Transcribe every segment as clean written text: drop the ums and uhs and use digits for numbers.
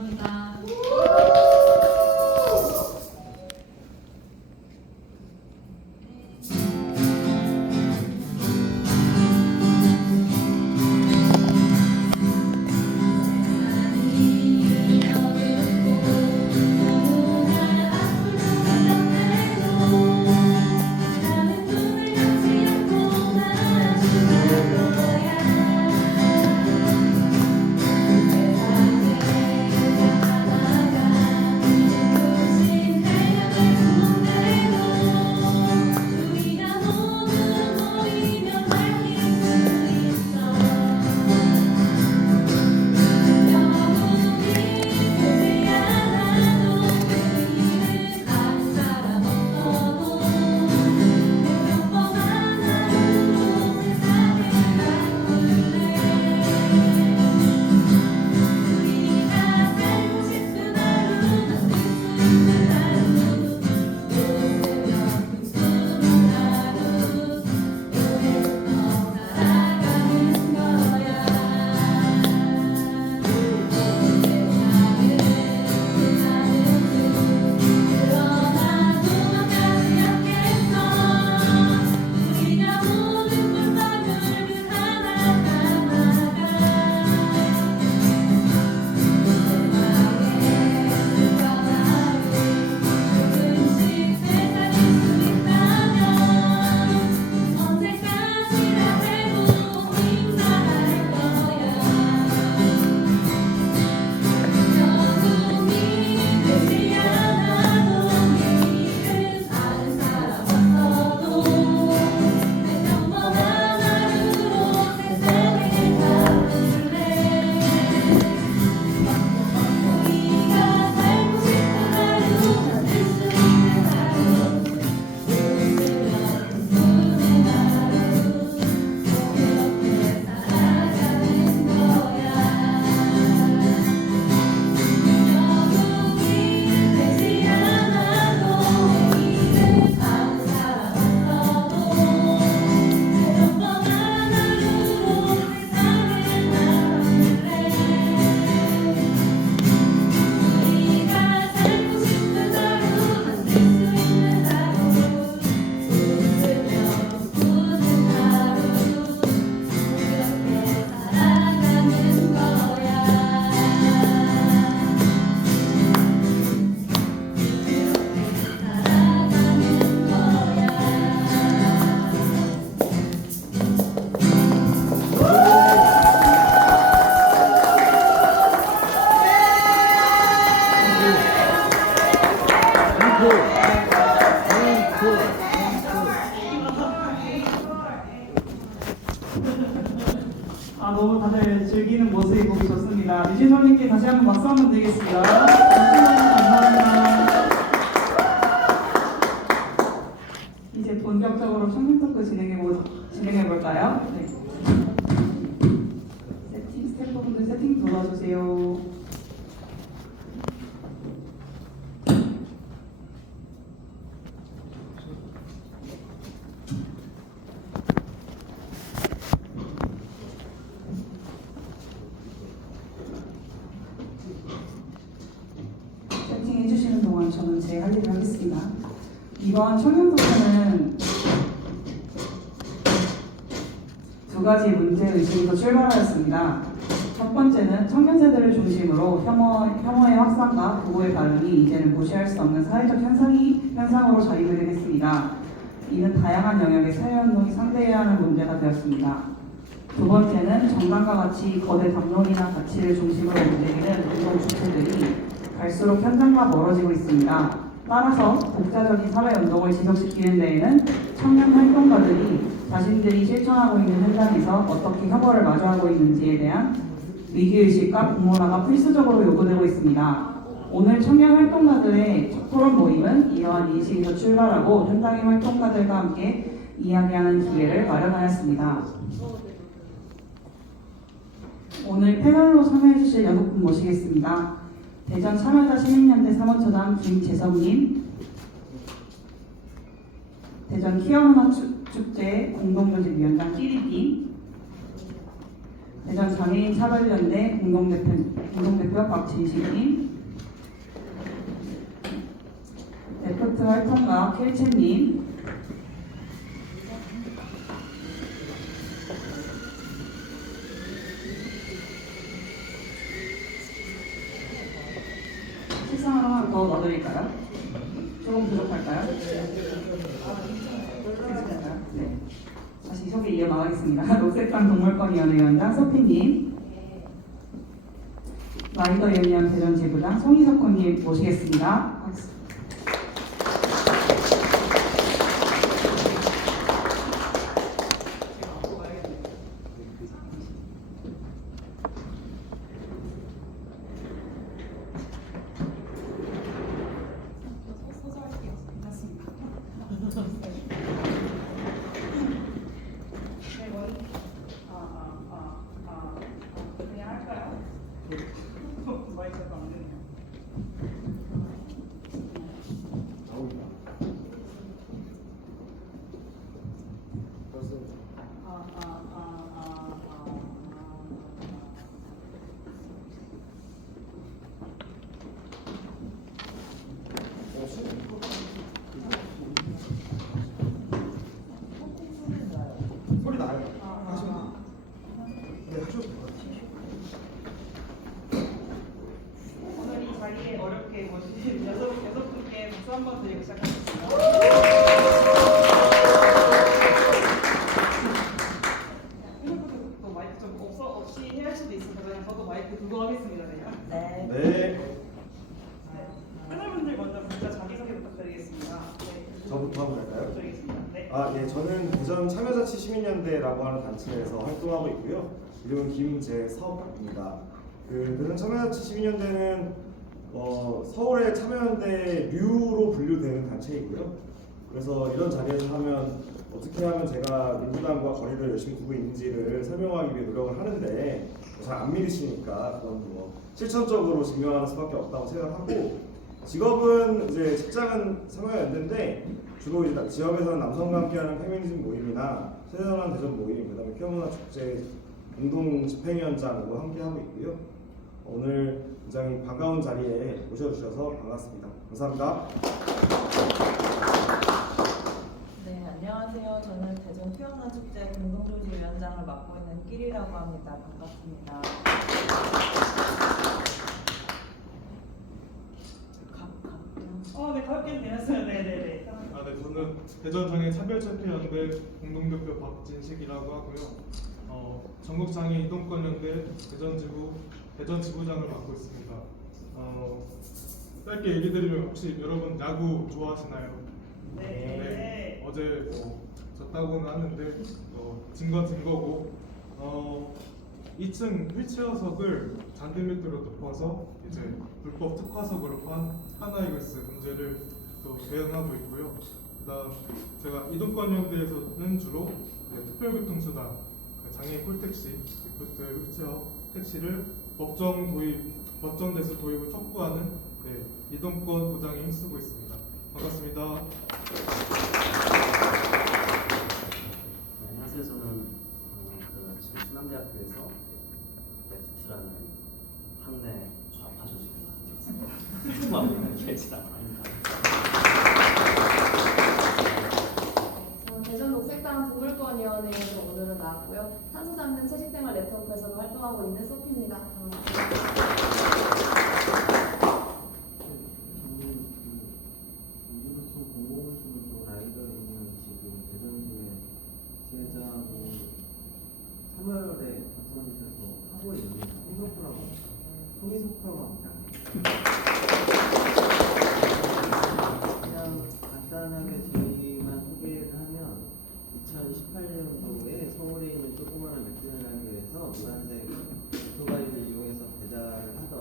감사합니다. 너무 다들 즐기는 모습이 보기 좋습니다. 뮤지션님께 다시 한번 박수 한번 드리겠습니다. 감사합니다. 이제 본격적으로 청년 토크 진행해볼까요? 네. 스태프분들 세팅 도와주세요. 해주시는 동안 저는 제 할 일을 하겠습니다. 이번 청년 토크는 두 가지 문제 의식에서 출발하였습니다. 첫 번째는 청년 세대를 중심으로 혐오의 확산과 부고의 발언이 이제는 무시할 수 없는 사회적 현상으로 자리매김했습니다. 이는 다양한 영역의 사회운동이 상대해야 하는 문제가 되었습니다. 두 번째는 정당과 같이 거대 담론이나 가치를 중심으로 움직이는 운동 주체들이 갈수록 현장과 멀어지고 있습니다. 따라서 독자적인 사회운동을 지속시키는 데에는 청년 활동가들이 자신들이 실천하고 있는 현장에서 어떻게 혐오를 마주하고 있는지에 대한 위기의식과 공론화가 필수적으로 요구되고 있습니다. 오늘 청년 활동가들의 첫 토론 모임은 이러한 인식에서 출발하고 현장의 활동가들과 함께 이야기하는 기회를 마련하였습니다. 오늘 패널로 참여해주실 6분 모시겠습니다. 대전 참여자 시민연대 사무처장 김재성님, 대전 퀴어문화축제 공동조직위원장 끼리님, 대전 장애인 차별연대 공동대표 박진식님, 레프트 활동가 켈체님, 책상 하나만 더 넣어드릴까요? 조금 부족할까요? 괜찮을까요? 네. 다시 소개 이어나가겠습니다. 녹색당 동물권위원회 위원장 소피님, 라이더 유니언 대전 지부장 송희석호님 모시겠습니다. 박수. 그냥 할까요? 마이크가 안 되네요. 소리 나요. 하시면 네, 하셔도 돼요. 오늘 이 자리에 어렵게 모신 여섯 분께 박수 한번 드리고 시작하겠습니다. 또 마이크 좀 없이 해야 할 수도 있어서 그냥 저도 마이크 두고 하겠습니다. 그냥. 네. 패널분들 먼저 각자 자기소개 부탁드리겠습니다. 네. 저부터 한번 갈까요? 부탁드리겠습니다. 네. 예, 저는 대전 참여자치 시민연대라고 하는 단체에서 활동하고 있고요. 이름은 김재섭입니다. 대전 참여자치 시민연대는 서울의 참여연대 류로 분류되는 단체이고요. 그래서 이런 자리에서 하면 어떻게 하면 제가 민주당과 거리를 열심히 두고 있는지를 설명하기 위해 노력을 하는데 잘 안 믿으시니까 그건 뭐 실천적으로 증명하는 수밖에 없다고 생각하고, 직업은 이제 직장은 참여연대인데 주로 이제 지역에서는 남성과 함께하는 페미니즘 모임이나 세전환 대전 모임, 그다음에 퀴어문화 축제 공동 집행위원장으로 함께하고 있고요. 오늘 굉장히 반가운 자리에 오셔주셔서 반갑습니다. 감사합니다. 네, 안녕하세요. 저는 대전 퀴어문화 축제 공동조직위원장을 맡고 있는 끼리라고 합니다. 반갑습니다. 네, 가볍게 되었어요. 네네네. 네, 저는 대전장애인 차별체크연대 공동대표 박진식이라고 하고요. 전국장애인 이동권연대 대전지부장을 맡고 있습니다. 짧게 얘기 드리면 혹시 여러분 야구 좋아하시나요? 네. 어제 졌다고는 하는데 진 건 진 거고 2층 휠체어석을 잔디 밑으로 덮어서 이제 불법 특화석으로 하나 이글스 문제를 또 대응하고 있고요. 그다음 제가 이동권연대에서는 주로 특별교통수단, 장애인 콜택시, 리프트, 휠체어 택시를 법정 대수 도입을 촉구하는 이동권 보장에 힘쓰고 있습니다. 반갑습니다. 안녕하세요. 저는 지금 충남대학교에서 레프트라는 학내 좌파 조직을 만들었습니다. 충남대학교 켈치라고 합니다. 저는 대전 녹색당 동물권위원회에서 오늘은 나왔고요. 탄소 잡는 채식생활 네트워크에서도 활동하고 있는 소피입니다. 저는 우주노총 공공운수노총 라이더 있는 지금 대전시의 지회장을 3월에 박성훈께서 하고 있는 송희석이라고 합니다. 그냥 간단하게 저희만 소개를 하면 2018년도에 서울에 있는 조그마한 맥도날드에서 노란색 오토바이를 이용해서 배달을 하던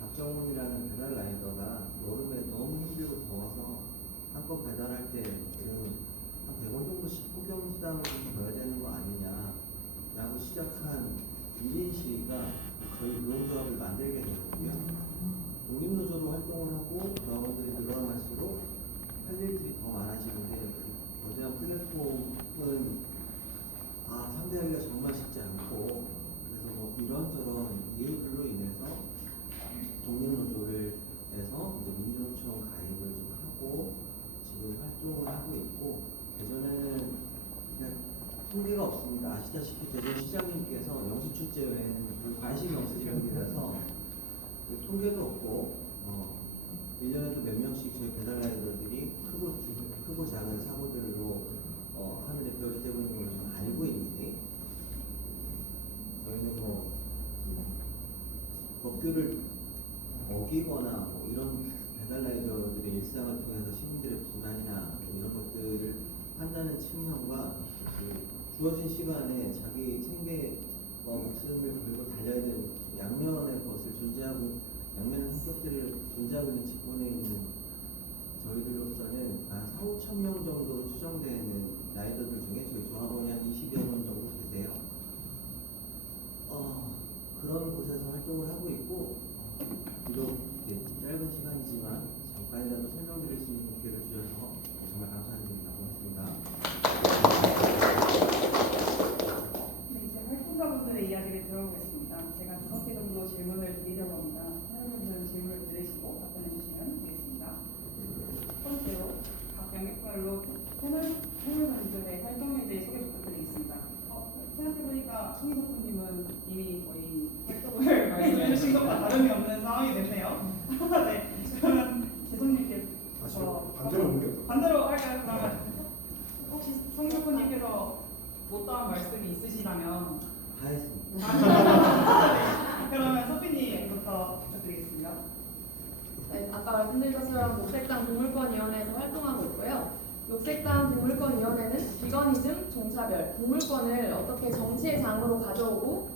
박정훈이라는 배달 라이더가 여름에 너무 힘들고 더워서 한껏 배달할 때 한 100원 정도씩 폭염 수당을 좀 줘야 되는 거 아니냐 라고 시작한 1인 시위가 저희 노동조합을 만들게 되었고요. 부축제 외에는 별 관심이 없으신 분이라서 그 통계도 없고 1년에도 몇 명씩 저희 배달 라이더들이 크고 작은 사고들로 하늘에 별이 떼고 있는 걸 저는 알고 있는데 저희는 뭐 법규를 어기거나 뭐 이런 배달 라이더들의 일상을 통해서 시민들의 불안이나 뭐 이런 것들을 판단하는 측면과 그 주어진 시간에 자기 생계와 목숨을 걸고 달려야 되는 양면의 것을 존재하고 양면의 성격들을 존재하고 있는 직군에 있는 저희들로서는 한 4, 5천 명 정도 추정되는 라이더들 중에 저희 조합원이 한 20여 명 정도 되세요. 그런 곳에서 활동을 하고 있고 비록 짧은 시간이지만 잠깐이라도 설명드릴 수 있는 기회를 주셔서 정말 감사드립니다. 고맙습니다. 네, 이제 활동가분들의 이야기를 들어보겠습니다. 제가 5개 정도 질문을 드리려고 합니다. 사연분들은 질문을 들으시고 답변해 주시면 되겠습니다. 첫 번째로 각 영역별로 패널분들의 활동에 대해 소개 부탁드리겠습니다. 생각해보니까 송희석님은 이미 거의 활동을 말씀해 주신 것과 다름이 없는 상황이 됐네요. 네, 그러면 재성님께 반대로 할까요? 그러면 혹시 송희석님께서 못다한 말씀이 있으시다면 다 했습니다. 네, 그러면 소피님부터 부탁드리겠습니다. 네, 아까 말씀드린 것처럼 녹색당 동물권위원회에서 활동하고 있고요. 녹색당 동물권위원회는 비거니즘, 종차별, 동물권을 어떻게 정치의 장으로 가져오고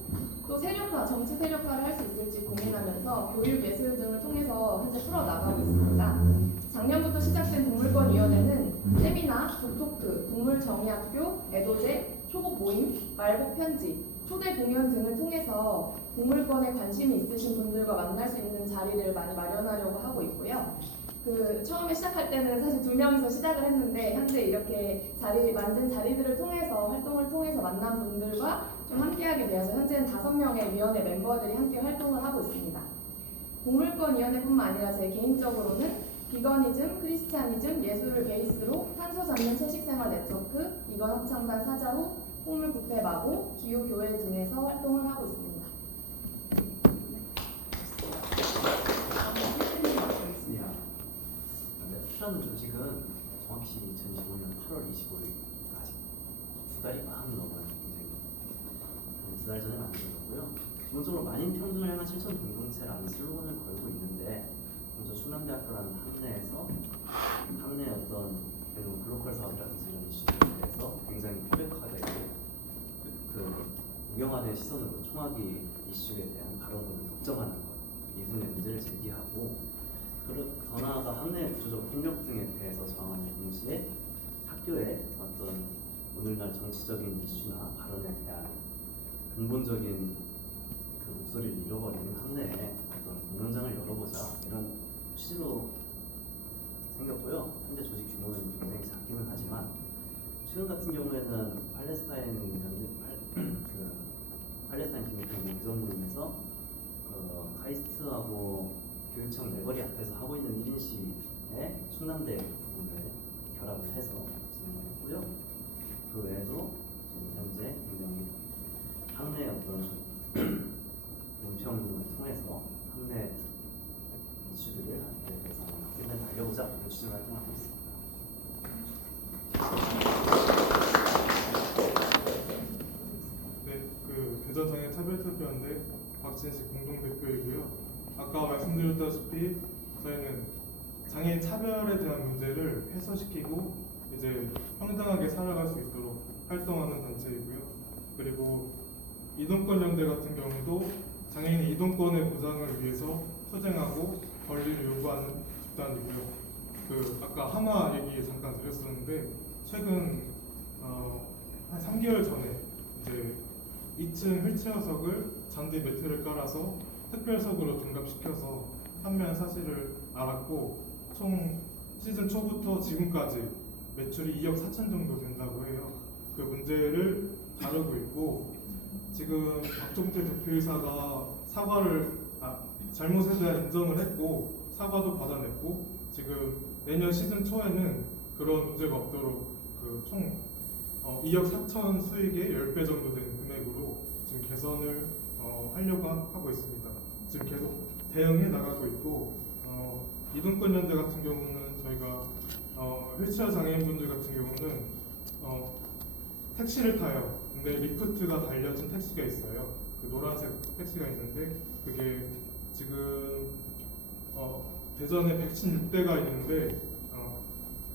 또 정치 세력화를 할 수 있을지 고민하면서 교육, 예술 등을 통해서 현재 풀어나가고 있습니다. 작년부터 시작된 동물권위원회는 세미나, 북토크, 동물정의학교, 애도제, 초복 모임, 말복 편지, 초대 공연 등을 통해서 동물권에 관심이 있으신 분들과 만날 수 있는 자리를 많이 마련하려고 하고 있고요. 처음에 시작할 때는 사실 2명이서 시작을 했는데 현재 이렇게 만든 자리들을 통해서 활동을 통해서 만난 분들과 좀 함께하게 되어서 현재는 5명의 위원회 멤버들이 함께 활동을 하고 있습니다. 동물권위원회뿐만 아니라 제 개인적으로는 비거니즘, 크리스찬이즘, 예술을 베이스로 탄소 잡는 채식생활 네트워크, 이건 합창단 사자후, 홍물뷔페 마보, 기후교회 등에서 활동을 하고 있습니다. 추천하는 조직은 정확히 2015년 8월 25일 아직 2달이 막 넘어요. 굉장히 2달 전에 만들었고요. 기본적으로 만인 평등을 향한 실천 공동체라는 슬로건을 걸고 있는데 먼저 충남대학교라는 학내의 어떤 글로컬 사업이라든지 이런 이슈에 대해서 굉장히 표백화되고 우경화된 시선으로 총학이 이슈에 대한 발언권을 독점하는 것, 이분의 문제를 제기하고 더 나아가 학내의 구조적 폭력 등에 대해서 저항하는 동시에 학교의 어떤 오늘날 정치적인 이슈나 발언에 대한 근본적인 그 목소리를 잃어버리는 학내에 어떤 공연장을 열어보자 이런 취지로 생겼고요. 현재 조직 규모는 굉장히 작기는 하지만 최근 같은 경우에는 팔레스타인 기념품 무전 모임에서 카이스트하고 교육청 내거리 앞에서 하고 있는 1인 시위에 충남대 부분을 결합을 해서 진행을 했고요. 그 외에도 지금 현재 굉장히 학내 어떤 논평을 통해서 학내 이슈들을 대해서 학생들 알려보자 이런 취지로 활동하고 있습니다. 네, 대전장애 차별특별연대 박진식 공동대표이고요. 아까 말씀드렸다시피 저희는 장애인 차별에 대한 문제를 해소시키고 이제 평등하게 살아갈 수 있도록 활동하는 단체이고요. 그리고 이동권연대 같은 경우도 장애인의 이동권의 보장을 위해서 투쟁하고 권리를 요구하는 집단이고요. 아까 하마 얘기 잠깐 드렸었는데 최근 한 3개월 전에 이제 2층 휠체어석을 잔디 매트를 깔아서 특별석으로 둔갑시켜서 판매한 사실을 알았고 총 시즌 초부터 지금까지 매출이 2억 4천 정도 된다고 해요. 그 문제를 다루고 있고 지금 박종태 대표이사가 잘못에 대한 인정을 했고 사과도 받아냈고 지금 내년 시즌 초에는 그런 문제가 없도록 총 2억 4천 수익의 10배 정도 되는 금액으로 지금 개선을 하려고 하고 있습니다. 지금 계속 대응해 나가고 있고 이동권 연대 같은 경우는 저희가 휠체어 장애인분들 같은 경우는 택시를 타요. 근데 리프트가 달려진 택시가 있어요. 그 노란색 택시가 있는데 그게 지금 대전에 116대가 있는데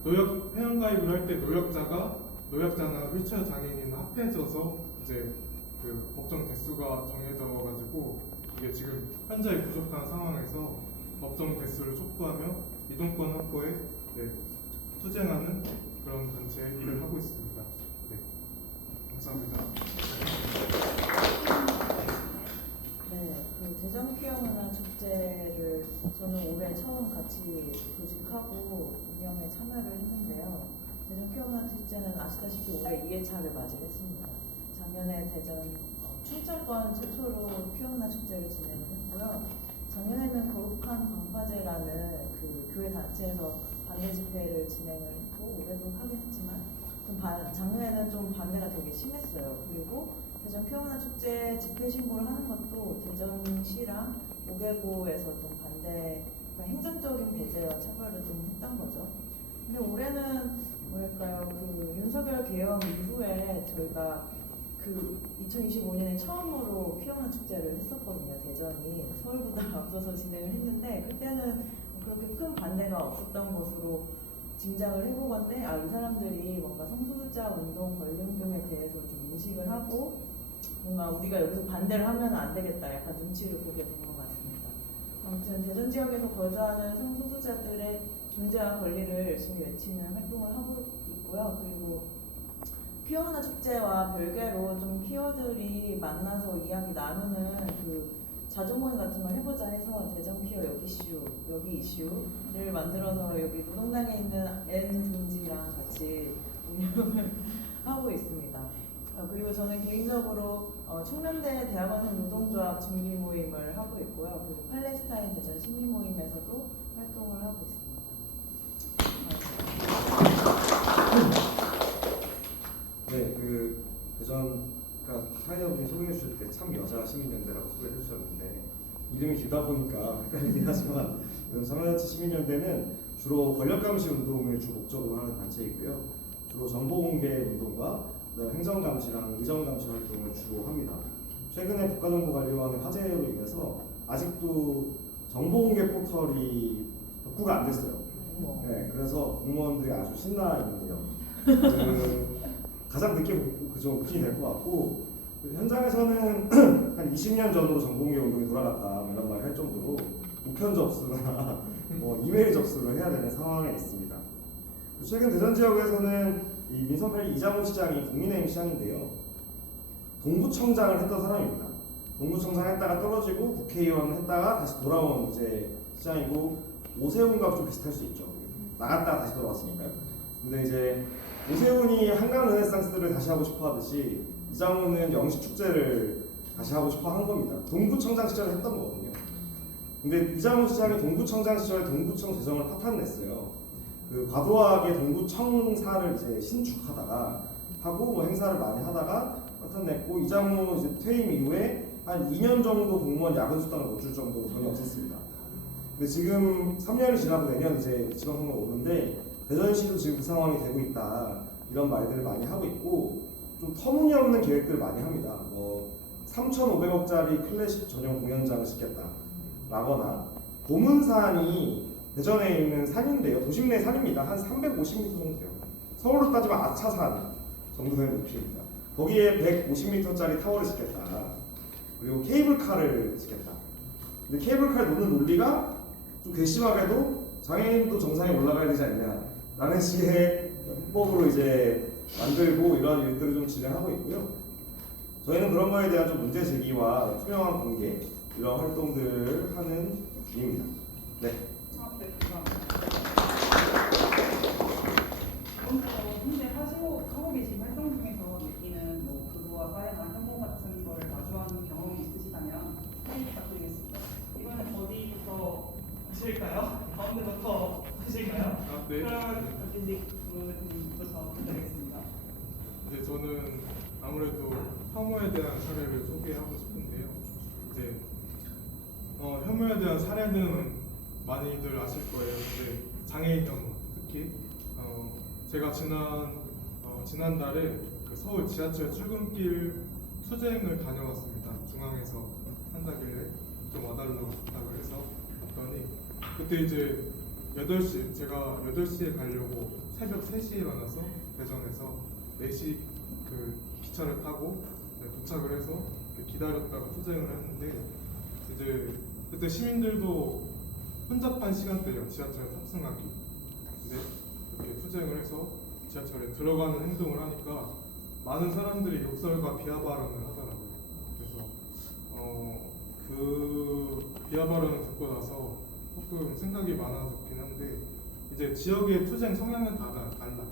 노역 회원가입을 할 때 노약자나 휠체어 장애인이 합해져서 이제 그 법정 대수가 정해져가지고 이게 지금 현저히 부족한 상황에서 법정 대수를 촉구하며 이동권 확보에 투쟁하는 그런 단체 일을 하고 있습니다. 네, 감사합니다. 네, 그 대전 퀴어 문화 축제를 저는 올해 처음 같이 조직하고 운영에 참여를 했는데요. 대전 퀴어 문화 축제는 아시다시피 올해 2회차를 맞이했습니다. 작년에 대전 충청권 최초로 퀴어 문화 축제를 진행을 했고요. 작년에는 거룩한 방파제라는 그 교회 단체에서 반대 집회를 진행을 했고 올해도 하긴 했지만 작년에는 좀 반대가 되게 심했어요. 그리고 대전 퀴어문화 축제 집회 신고를 하는 것도 대전시랑 5개구에서 좀 반대, 그러니까 행정적인 배제와 차별을 좀 했던 거죠. 근데 올해는 뭐랄까요, 그 윤석열 개혁 이후에 저희가 그 2025년에 처음으로 퀴어문화 축제를 했었거든요. 대전이 서울보다 앞서서 진행을 했는데 그때는 그렇게 큰 반대가 없었던 것으로 짐작을 해보건데 이 사람들이 뭔가 성소수자 운동, 권리 운동에 대해서 좀 인식을 하고 뭔가 우리가 여기서 반대를 하면 안 되겠다 약간 눈치를 보게 된 것 같습니다. 아무튼 대전 지역에서 거주하는 성소수자들의 존재와 권리를 열심히 외치는 활동을 하고 있고요. 그리고 퀴어문화 축제와 별개로 좀 퀴어들이 만나서 이야기 나누는 그 자주 모임 같은 걸 해보자 해서 대전 퀴어 여기 이슈를 만들어서 여기 노동당에 있는 N둥지랑 같이 운영을 하고 있습니다. 그리고 저는 개인적으로 충남대 대학원생 노동조합 준비 모임을 하고 있고요. 그리고 팔레스타인 대전 시민 모임에서도 활동을 하고 있습니다. 네, 그 대전 그러니까 사회자분이 소개해 주실 때 참 여자 시민연대라고 소개해 주셨는데 이름이 길다 보니까 헷갈리긴 하지만 참여자치 시민연대는 주로 권력감시 운동을 주 목적으로 하는 단체이고요. 주로 정보공개 운동과 행정감시랑 의정감시 활동을 주로 합니다. 최근에 국가정보관리원의 화재로 인해서 아직도 정보공개 포털이 복구가 안 됐어요. 네, 그래서 공무원들이 아주 신나 있는데요. 가장 늦게 오픈이 될 것 같고 현장에서는 한 20년 전으로 정보공개 운동이 돌아갔다 이런 말 할 정도로 우편 접수나 이메일 접수를 해야 되는 상황에 있습니다. 최근 대전 지역에서는 이 민선팔기 이장우 시장이 국민의힘 시장인데요. 동구청장을 했던 사람입니다. 동구청장 했다가 떨어지고 국회의원 했다가 다시 돌아온 이제 시장이고 오세훈과 좀 비슷할 수 있죠. 나갔다가 다시 돌아왔으니까요. 근데 이제 오세훈이 한강 르네상스를 다시 하고 싶어 하듯이 이장우는 영식 축제를 다시 하고 싶어 한 겁니다. 동구청장 시절에 했던 거거든요. 근데 이장우 시장이 동구청장 시절에 동구청 재정을 파탄냈어요. 그 과도하게 동구청사를 이제 신축하다가 하고 행사를 많이 하다가 파탄냈고 이장우 이제 퇴임 이후에 한 2년 정도 공무원 야근 수당을 못 줄 정도로 돈이 없었습니다. 근데 지금 3년이 지나고 내년 이제 지방선거가 오는데 대전시도 지금 그 상황이 되고 있다 이런 말들을 많이 하고 있고 좀 터무니없는 계획들을 많이 합니다. 3,500억짜리 클래식 전용 공연장을 짓겠다라거나 고문산이 대전에 있는 산인데요. 도심 내 산입니다. 한 350m 정도 돼요. 서울로 따지면 아차산 정도 되는 높이입니다. 거기에 150m짜리 타워를 짓겠다. 그리고 케이블카를 짓겠다. 근데 케이블카를 놓는 논리가 좀 괘씸하게도 장애인도 정상에 올라가야 되지 않냐라는 식의 해법으로 이제 만들고 이러한 일들을 좀 진행하고 있고요. 저희는 그런 거에 대한 좀 문제 제기와 투명한 공개 이런 활동들을 하는 중입니다. 네. 네, 현재 하고 계신 활동 중에서 느끼는 그거와 사회나 혐오 같은 걸 마주하는 경험이 있으시다면 소개 부탁드리겠습니다. 이번엔 어디부터 하실까요? 가운데부터 하실까요? 네. 그러면 박진식 부부님부터 부탁드리겠습니다. 저는 아무래도 혐오에 대한 사례를 소개하고 싶은데요. 이제 혐오에 대한 사례는 많이들 아실 거예요. 근데 장애인 혐오 특히 제가 지난달에 그 서울 지하철 출근길 투쟁을 다녀왔습니다. 중앙에서 한다길래 좀 와달라고 부탁을 해서 갔더니 그때 이제 8시 제가 8시에 가려고 새벽 3시에 일어나서 대전에서 4시 그 기차를 타고 도착을 해서 기다렸다가 투쟁을 했는데 이제 그때 시민들도 혼잡한 시간대예요. 지하철에 탑승하기. 근데 이렇게 투쟁을 해서 지하철에 들어가는 행동을 하니까 많은 사람들이 욕설과 비하 발언을 하더라고요. 그래서 그 비하 발언을 듣고 나서 조금 생각이 많아졌긴 한데 이제 지역의 투쟁 성향은 다 달라.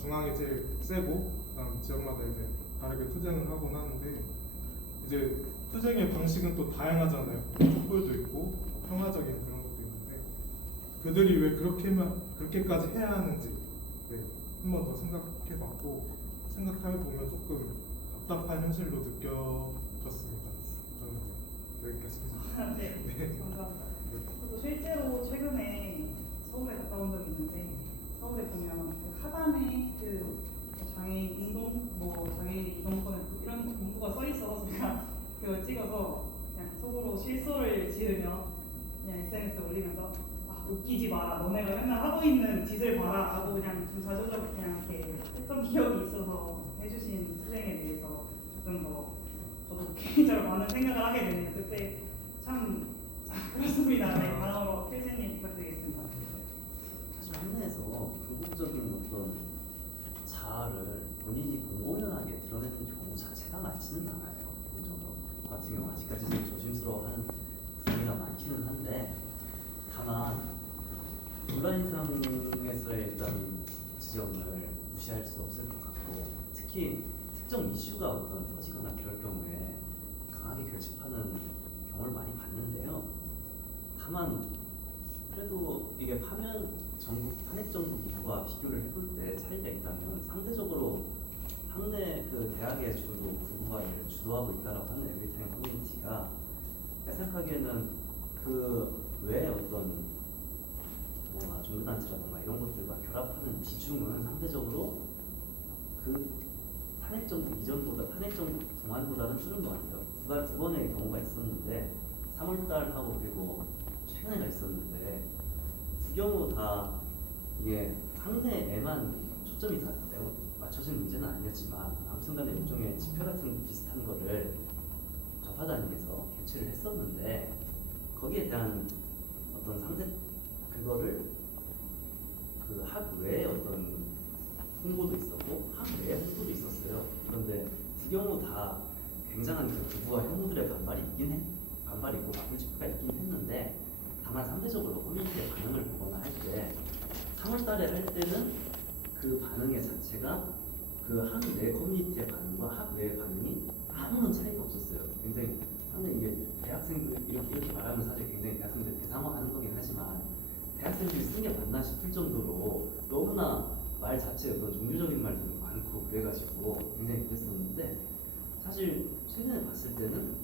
중앙이 제일 세고 그다음 지역마다 이제 다르게 투쟁을 하곤 하는데 이제 투쟁의 방식은 또 다양하잖아요. 촛불도 있고 평화적인 그런 것도 있는데 그들이 왜 그렇게까지 해야 하는지 한 번 더 생각해봤고 생각해보면 조금 답답한 현실로 느껴졌습니다. 저는 여기까지입니다. 네, 감사합니다. 그리고 실제로 최근에 서울에 갔다 온 적이 있는데 서울에 보면 그 하단에 그 장애인 운동, 장애인 이동권을 이런 문구가 써 있어서 제가 그걸 찍어서 그냥 속으로 실소를 지으며 그냥 SNS에 올리면서 웃기지 마라, 너네가 맨날 하고 있는 짓을 봐라 하고 그냥 좀 자조적으로 그냥 이렇게 했던 기억이 있어서 해주신 투쟁에 대해서 조금 더 저도 개인적으로 많은 생각을 하게 되네요. 그때 참 그렇습니다. 네, 다음으로 필재님 부탁드리겠습니다. 사실 한내에서 궁극적인 어떤 자아를 본인이 공공연하게 드러내는 경우 자체가 많지는 않아요. 저 같은 경우 아직까지 좀 조심스러워하는 분위기가 많기는 한데 다만 온라인상에서의 일단 지점을 무시할 수 없을 것 같고 특히 특정 이슈가 어떤 터지거나 그럴 경우에 강하게 결집하는 경우를 많이 봤는데요. 다만 그래도 이게 탄핵 정국 이후와 비교를 해볼 때 차이가 있다면 상대적으로 학내 그 대학의 주로 부부가 이를 주도하고 있다라고 하는 에브리타임 커뮤니티가 제가 생각하기에는 그 외에 어떤 종교단체라던가 이런 것들과 결합하는 비중은 상대적으로 그 탄핵 정국 이전보다 탄핵 정국 동안보다는 줄은 것 같아요. 두 번의 경우가 있었는데 3월달하고 그리고 최근에가 있었는데 두 경우 다 이게 학내에만 초점이 다 맞춰진 문제는 아니었지만 아무튼간에 일종의 집회 같은 비슷한 거를 좌파단위에서 개최를 했었는데 거기에 대한 어떤 그거를 그 학외에 어떤 홍보도 있었고 학외에 홍보도 있었어요. 그런데 두 경우 다 굉장한 그 부부와 혐오들의 반발이고 맞불 집회가 있긴 했는데 다만 상대적으로 커뮤니티의 반응을 보거나 할 때 3월달에 할 때는 그 반응의 자체가 그 학내 커뮤니티의 반응과 학외의 반응이 아무런 차이가 없었어요. 굉장히 상당히 이게 대학생들 이렇게 말하면 사실 굉장히 대학생들 대상화하는 거긴 하지만 대학생들이 쓴 게 맞나 싶을 정도로 너무나 말 자체에 어떤 종교적인 말들도 많고 그래가지고 굉장히 그랬었는데 사실 최근에 봤을 때는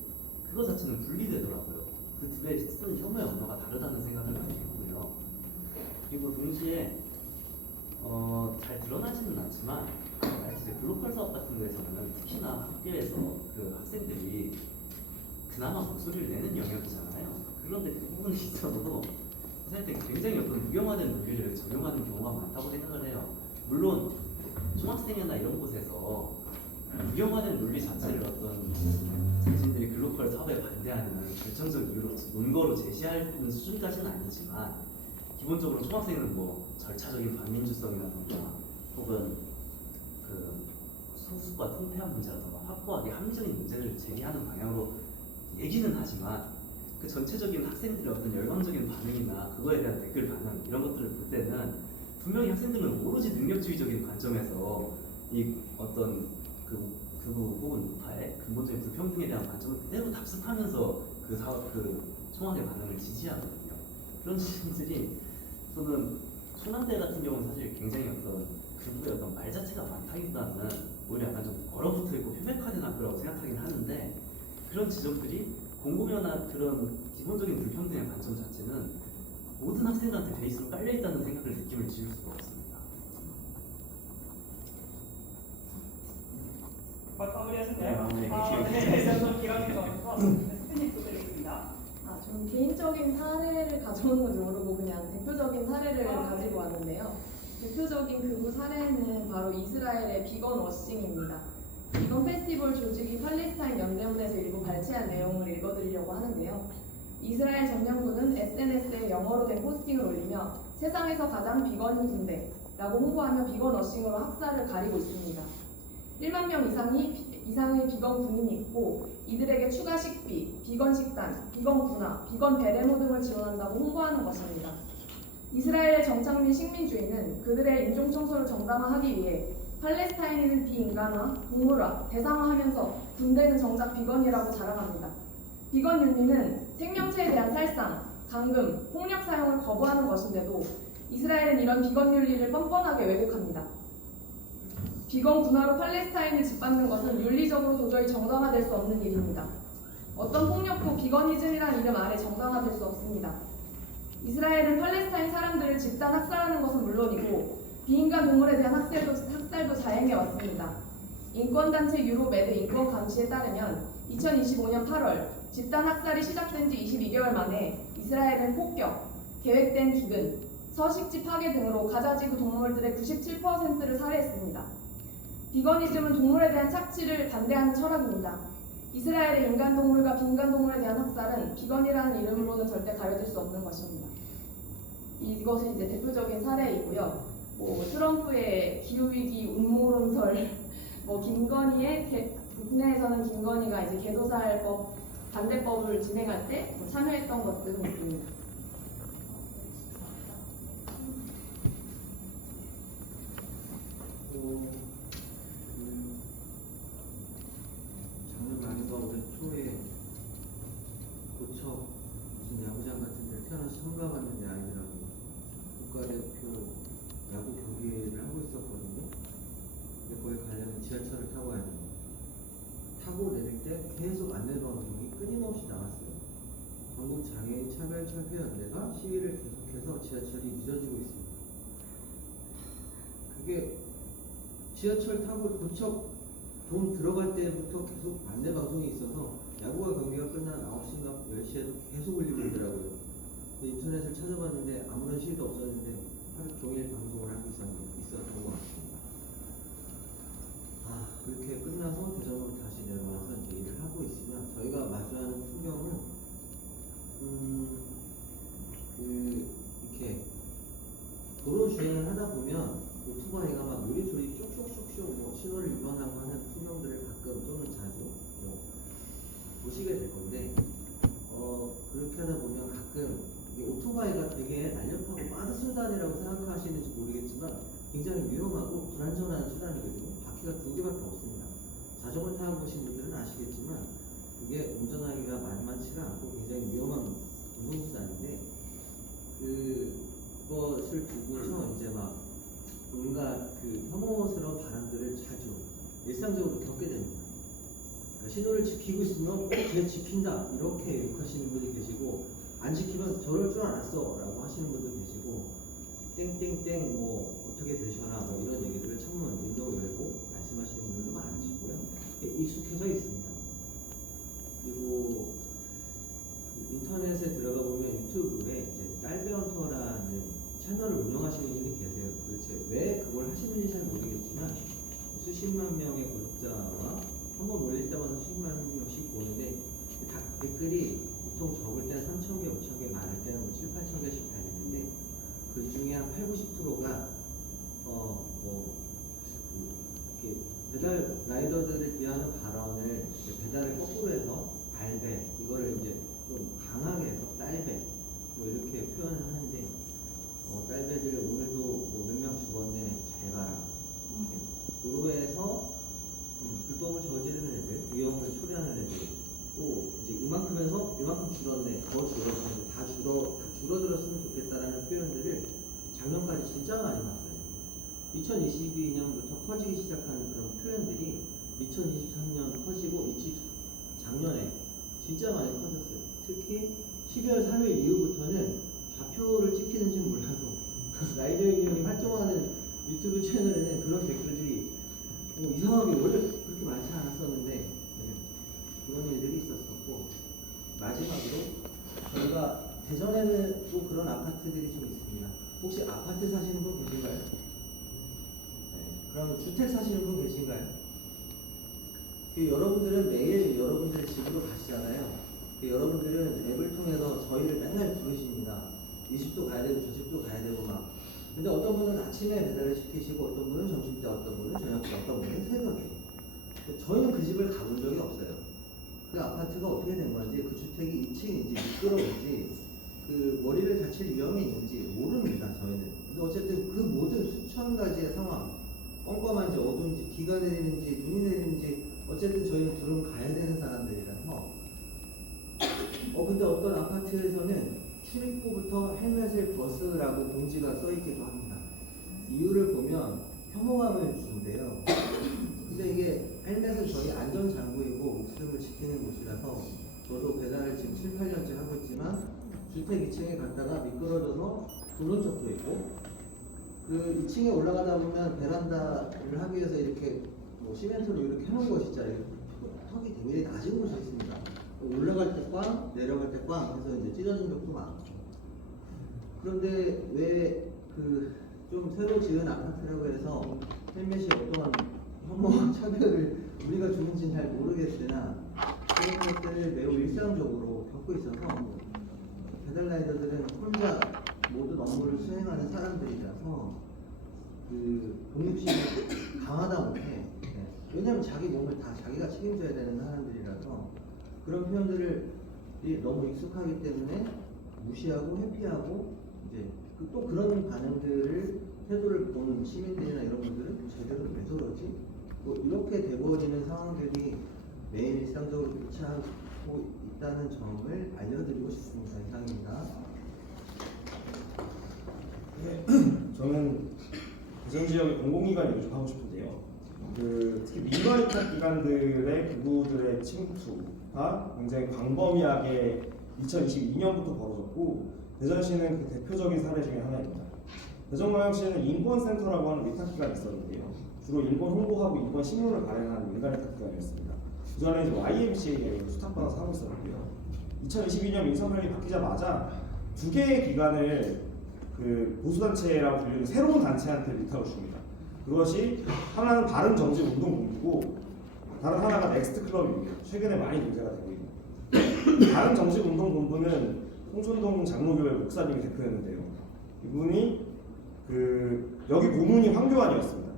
그거 자체는 분리되더라고요. 그 둘의 쓰는 혐오의 언어가 다르다는 생각을 많이 했고요. 그리고 동시에 잘 드러나지는 않지만 이제 글로컬 사업 같은 데서는 특히나 학교에서 그 학생들이 그나마 목소리를 내는 영역이잖아요. 그런데 그 부분에 있어서도 사실 굉장히 어떤 무경화된 논리를 적용하는 경우가 많다고 생각을 해요. 물론 중학생이나 이런 곳에서 무경화된 논리 자체를 어떤 자신들이 글로컬 사업에 반대하는 결정적 이유로 논거로 제시하는 수준까지는 아니지만 기본적으로 중학생은 절차적인 반민주성이라던가 혹은 그 소수과 통폐합 문제라던가 확고하게 합리적인 문제를 제기하는 방향으로 얘기는 하지만 그 전체적인 학생들의 어떤 열광적인 반응이나 그거에 대한 댓글 반응 이런 것들을 볼 때는 분명히 학생들은 오로지 능력주의적인 관점에서 이 어떤 극우 혹은 우파의 근본적인 불평등에 대한 관점을 그대로 답습하면서 그 총학의 반응을 지지하거든요. 그런 시민들이 저는 충남대 같은 경우는 사실 굉장히 어떤 극우의 어떤 말 자체가 많다기보다는 오히려 약간 좀 얼어붙어 있고 표면화된 학교라고 생각하긴 하는데 그런 지적들이 공공연한 그런 기본적인 불평등의 관점 자체는 모든 학생들한테 베이스로 깔려 있다는 생각을 느낌을 지울 수가 없습니다. 마무리하셨나요? 네, 네, 그래서 기간이 더 스피닝 부탁드리겠습니다. 저는 개인적인 사례를 가져온 건지 모르고 그냥 대표적인 사례를 가지고 왔는데요. 대표적인 극우 사례는 바로 이스라엘의 비건 워싱입니다. 비건 페스티벌 조직이 팔레스타인 연대원에서 일부 발췌한 내용을 읽어드리려고 하는데요. 이스라엘 점령군은 SNS에 영어로 된 포스팅을 올리며 세상에서 가장 비건인 군대라고 홍보하며 비건 워싱으로 학살을 가리고 있습니다. 1만 명 이상의 비건 군인이 있고 이들에게 추가 식비, 비건 식단, 비건 군화, 비건 베레모 등을 지원한다고 홍보하는 것입니다. 이스라엘의 정착민 식민주의는 그들의 인종 청소를 정당화하기 위해 팔레스타인인을 비인간화, 동물화, 대상화하면서 군대는 정작 비건이라고 자랑합니다. 비건 윤리는 생명체에 대한 살상, 감금, 폭력 사용을 거부하는 것인데도 이스라엘은 이런 비건 윤리를 뻔뻔하게 왜곡합니다. 비건 군화로 팔레스타인을 짓밟는 것은 윤리적으로 도저히 정당화될 수 없는 일입니다. 어떤 폭력도 비건이즘이라는 이름 아래 정당화될 수 없습니다. 이스라엘은 팔레스타인 사람들을 집단 학살하는 것은 물론이고 비인간 동물에 대한 학살도 자행해 왔습니다. 인권단체 유로메드 인권감시에 따르면 2025년 8월 집단 학살이 시작된 지 22개월 만에 이스라엘은 폭격, 계획된 기근, 서식지 파괴 등으로 가자지구 동물들의 97%를 살해했습니다. 비건이즘은 동물에 대한 착취를 반대하는 철학입니다. 이스라엘의 인간동물과 빈간동물에 대한 학살은 비건이라는 이름으로는 절대 가려질 수 없는 것입니다. 이것이 이제 대표적인 사례이고요. 트럼프의 기후위기 음모론설, 김건희의 국내에서는 김건희가 이제 개도살법 반대법을 진행할 때 참여했던 것 등이 있습니다. 작년 말인가 올해 초에 고척 무슨 야구장 같은 데 태어나서 성가 갔는데 아이들하고 국가대표 야구 경기를 하고 있었거든요. 근데 거기 가려면 지하철을 타고 가야 됩니다. 타고 내릴 때 계속 안내방송이 끊임없이 나왔어요. 전국 장애인 차별철폐연대가 시위를 계속해서 지하철이 늦어지고 있습니다. 그게 지하철 타고 고척 돈 들어갈 때부터 계속 안내 방송이 있어서 야구가 경기가 끝난 9시인가 10시에도 계속 울리고 있더라고요. 인터넷을 찾아봤는데 아무런 시위도 없었는데 하루 종일 방송을 하고 있었던 것 같습니다. 그렇게 끝나서 대전으로 다시 내려와서 이제 일을 하고 있으면 저희가 마주하는 풍경은 이렇게 도로 주행을 하다 보면 오토바이가 막 요리조리 쇽쇽쇽쇽 신호를 위반하고 하는 풍경들을 가끔 또는 자주 보시게 될 건데 그렇게 하다 보면 가끔 이 오토바이가 되게 날렵하고 빠른 수단이라고 생각하시는지 모르겠지만 굉장히 위험하고 불안전한 수단이거든요. 바퀴가 2개밖에 없습니다. 자전거 타보신 분들은 아시겠지만 그게 운전하기가 만만치가 않고 굉장히 위험한 운송수단인데 그것을 두고서 이제 막 뭔가 혐오스러운 발언들을 자주 일상적으로 겪게 됩니다. 그러니까 신호를 지키고 있으면 쟤 지킨다 이렇게 욕하시는 분이 계시고 안 지키면 저럴 줄 알았어 라고 하시는 분도 계시고 땡땡땡 어떻게 되셔라 이런 얘기들을 창문 윈도우 열고 말씀하시는 분들도 많으시고요. 익숙해져 있습니다. 그리고 인터넷에 들어가 보면 유튜브에 이제 딸배헌터라는 채널을 운영하시는 분이 계세요. 도대체 왜 그걸 하시는지 잘 모르겠지만 수십만 명의 구독자와 한번 올릴 때마다 수십만 명씩 보는데 댓글이 보통 적을 때는 3,000개, 5,000개, 많을 때는 7, 8,000개씩 달리는데 그 중에 한 8, 90%가 이렇게 배달 라이더들을 비하하는 발언을 배달을 거꾸로 해서 발배 이거를 이제 좀 강하게 해서 딸배 이렇게 표현을 하는데 딸배들 오늘도 몇 명 죽었네 잘 가라 이렇게 도로에서 불법을 저지르는 애들 위험을 초래하는 애들 또 이제 이만큼에서 이만큼 줄었네 더 줄어들었는데 다 줄어들었으면 좋겠다라는 표현들을 작년까지 진짜 많이 봤어요. 2022년부터 커지기 시작하는 그런 표현들이 2023년 커지고 작년에 진짜 많이 커졌어요. 특히 12월 3일 이후부터는 좌표를 찍히는지 몰라도 라이더 의견이 활동하는 유튜브 채널에는 그런 댓글들이 이상하게 원래 그렇게 많지 않았었는데 그런 일들이 있었었고, 마지막으로 저희가 대전에는 또 그런 아파트들이 좀 있습니다. 혹시 아파트 사시는 분 계신가요? 네. 그럼 주택 사시는 분 계신가요? 여러분들은 매일 여러분들의 집으로 가시잖아요. 여러분들은 앱을 통해서 저희를 맨날 부르십니다. 이 집도 가야 되고 저 집도 가야 되고 막. 근데 어떤 분은 아침에 배달을 시키시고, 어떤 분은 점심 때, 어떤 분은 저녁 때, 어떤 분은 새벽에. 저희는 그 집을 가본 적이 없어요. 그 아파트가 어떻게 된 건지, 그 주택이 2층인지 미끄러운지, 그 머리를 다칠 위험이 있는지 모릅니다. 저희는. 근데 어쨌든 그 모든 수천 가지의 상황, 껌껌한지 어두운지 비가 내리는지 눈이 내리는지, 어쨌든 저희는 둘은 가야 되는 사람들이라서. 근데 어떤 아파트에서는 출입구부터 헬멧을 벗으라고 공지가 써있기도 합니다. 이유를 보면 혐오감을 준대요. 근데 이게 헬멧은 저희 안전장구이고 목숨을 지키는 곳이라서, 저도 배달을 지금 7, 8년째 하고 있지만 주택 2층에 갔다가 미끄러져서 부른 적도 있고, 그 2층에 올라가다 보면 베란다를 하기 위해서 이렇게 뭐 시멘트로 이렇게 해놓은 것이 있잖아요. 턱이 되게 낮은 곳이 있습니다. 올라갈 때 꽝, 내려갈 때 꽝 해서 이제 찢어진 적도 많고. 그런데 왜 그 좀 새로 지은 아파트라고 해서 헬멧이 어떠한 혐오와 차별을 우리가 주는지는 잘 모르겠으나, 그런 것들을 매우 일상적으로 겪고 있어서, 배달라이더들은 혼자 모든 업무를 수행하는 사람들이라서 그 독립심이 강하다 못해. 네. 왜냐하면 자기 몸을 다 자기가 책임져야 되는 사람들이라서 그런 표현들을 너무 익숙하기 때문에 무시하고 회피하고, 이제 또 그런 반응들을, 태도를 보는 시민들이나 이런 분들은 제대로 왜 저러지? 뭐 이렇게 돼버리는 상황들이 매일 일상적으로 교차하고 있다는 점을 알려드리고 싶습니다. 이상입니다. 네, 저는 대전 지역의 공공기관이 요즘 하고 싶은데요. 특히 민간 위탁 기관들의 부부들의 침투가 굉장히 광범위하게 2022년부터 벌어졌고, 대전시는 그 대표적인 사례 중에 하나입니다. 대전광역시는 인권센터라고 하는 위탁기관이 있었는데요. 주로 인권 홍보하고 인권 신문을 발행하는 민간 위탁기관이었습니다. 그 전에 이제 YMCA에 수탁받아서 하고 있었는데요. 2022년 민선관리 바뀌자마자 두 개의 기관을 그 보수단체라고 불리는 새로운 단체한테 위탁을 줍니다. 그것이 하나는 바른정직운동본부고, 다른 하나가 넥스트클럽입니다. 최근에 많이 문제가 되고 있는. 바른정직운동본부는 홍천동 장로교회 목사님이 대표였는데요. 이분이 여기 고문이 황교안이었습니다.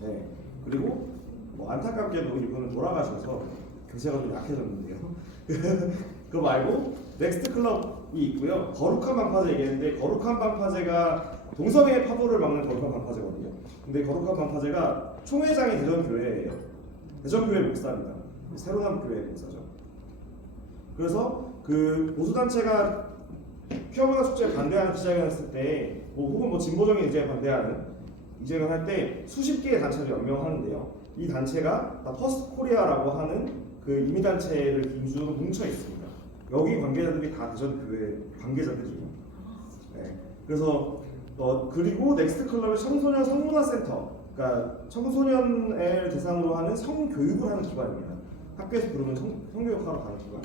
네. 그리고 뭐 안타깝게도 이분은 돌아가셔서 교세가 좀 약해졌는데요. 그거 말고 넥스트클럽이 있고요. 거룩한 방파제 얘기했는데, 거룩한 방파제가 동성애의 파도를 막는 거룩한 방파제거든요. 근데 거룩한 방파제가 총회장이 대전교회예요. 대전교회 목사입니다. 새로남교회 목사죠. 그래서 그 보수단체가 피어문화 축제에 반대하는 기자회견을 했을 때, 혹은 뭐 진보적인 의제에 반대하는 기자회견을 할 때 수십 개의 단체를 연명하는데요. 이 단체가 다 퍼스트 코리아라고 하는 그 이민단체를 기준으로 뭉쳐 있습니다. 여기 관계자들이 다 대전교회 관계자들이에요. 네. 그래서 그리고 넥스트클럽의 청소년 성문화센터, 그러니까 청소년을 대상으로 하는 성교육을 하는 기관입니다. 학교에서 부르는 성교육하러 가는 기관.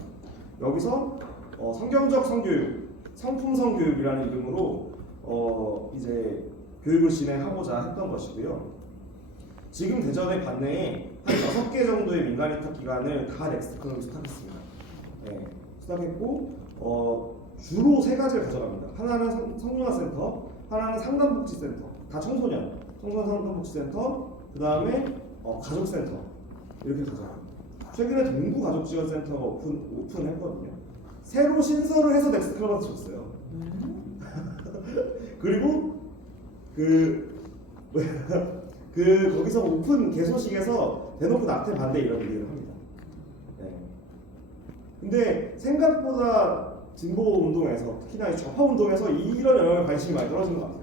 여기서 성경적 성교육, 성품성 교육이라는 이름으로 이제 교육을 진행하고자 했던 것이고요. 지금 대전의 관내에 한 6개 정도의 민간 위탁 기관을 다 넥스트클럽이 수탁했습니다. 네, 수탁했고 주로 3가지를 가져갑니다. 하나는 성문화센터, 하나는 상담복지센터, 다 청소년 상담복지센터, 그 다음에 가족센터, 이렇게 가져갑니다. 최근에 동부가족지원센터가 오픈했거든요. 새로 신설을 해서 넥스트클럽한테 줬어요. 그리고 거기서 오픈 개소식에서 대놓고 낙태 반대 이런 얘기를 합니다. 네. 근데 생각보다 진보 운동에서, 특히나 좌파 운동에서 이런 영역에 관심이 많이 떨어진 것 같아요.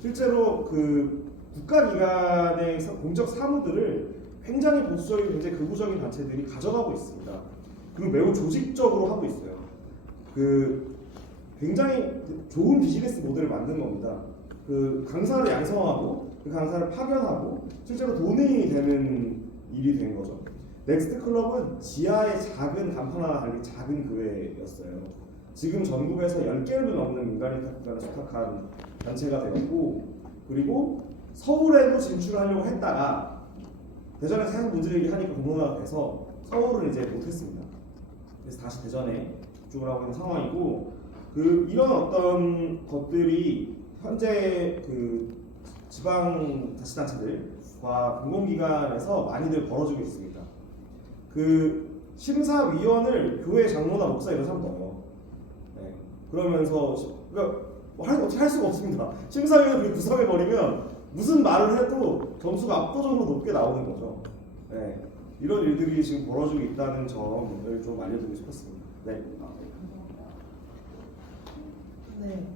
실제로 그 국가기관의 공적 사무들을 굉장히 보수적이고 굉장히 극우적인 단체들이 가져가고 있습니다. 그리고 매우 조직적으로 하고 있어요. 굉장히 좋은 비즈니스 모델을 만든 겁니다. 강사를 양성하고 그 강사를 파견하고 실제로 돈이 되는 일이 된 거죠. 넥스트 클럽은 지하의 작은 간판 하나 달린 작은 교회였어요. 지금 전국에서 10개를 넘는 민간인탁단에 속한 단체가 되었고, 그리고 서울에도 진출하려고 했다가 대전에 사용 문제제기 하니까 공론화가 돼서 서울은 이제 못했습니다. 그래서 다시 대전에 집중을 하고 있는 상황이고, 이런 어떤 것들이 현재 지방 자치단체들과 공공기관에서 많이들 벌어지고 있습니다. 심사위원을 교회 장로나 목사 이런 사람 넣어요. 네. 그러면서 어떻게 할 수가 없습니다. 심사위원을 그렇게 구성해 버리면 무슨 말을 해도 점수가 압도적으로 높게 나오는 거죠. 네. 이런 일들이 지금 벌어지고 있다는 점을 좀 알려드리고 싶었습니다. 네. 네,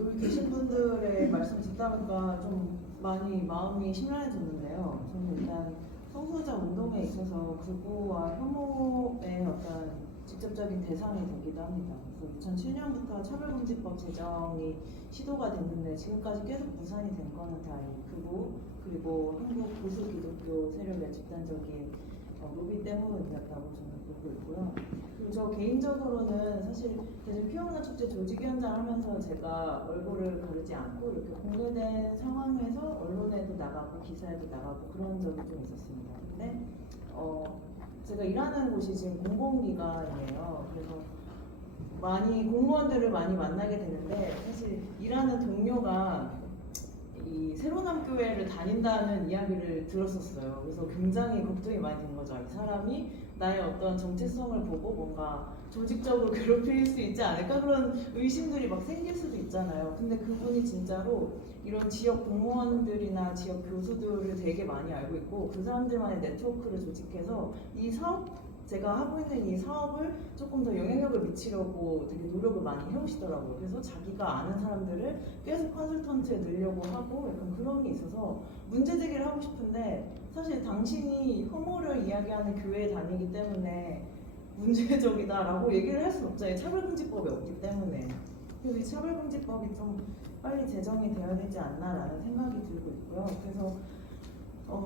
여기 계신 분들의 말씀 듣다 보니까 좀 많이 마음이 심란해졌는데요. 저는 일단 성소수자 운동에 있어서 극우와 혐오의 어떤 직접적인 대상이 되기도 합니다. 그래서 2007년부터 차별금지법 제정이 시도가 됐는데 지금까지 계속 무산이 된 거는 다 이 극우 그리고 한국 보수 기독교 세력의 집단적인 로비 때문이었다고 저는 보고 있고요. 그리고 저 개인적으로는 사실 대전 피어나 축제 조직위원장 하면서 제가 얼굴을 가리지 않고 이렇게 공개된 상황에서 언론에도 나가고 기사에도 나가고 그런 적이 좀 있었습니다. 근데 제가 일하는 곳이 지금 공공기관이에요. 그래서 공무원들을 많이 만나게 되는데 사실 일하는 동료가 이 세로남교회를 다닌다는 이야기를 들었었어요. 그래서 굉장히 걱정이 많이 된 거죠. 이 사람이 나의 어떤 정체성을 보고 뭔가 조직적으로 괴롭힐 수 있지 않을까 그런 의심들이 막 생길 수도 있잖아요. 근데 그분이 진짜로 이런 지역 공무원들이나 지역 교수들을 되게 많이 알고 있고 그 사람들만의 네트워크를 조직해서 이 사업 제가 하고 있는 이 사업을 조금 더 영향력을 미치려고 되게 노력을 많이 해오시더라고요. 그래서 자기가 아는 사람들을 계속 컨설턴트에 넣으려고 하고 약간 그런 게 있어서 문제 제기를 하고 싶은데 사실 당신이 혐오를 이야기하는 교회에 다니기 때문에 문제적이다라고 얘기를 할 수는 없잖아요. 차별금지법이 없기 때문에. 그래서 이 차별금지법이 좀 빨리 제정이 되어야 되지 않나라는 생각이 들고 있고요. 그래서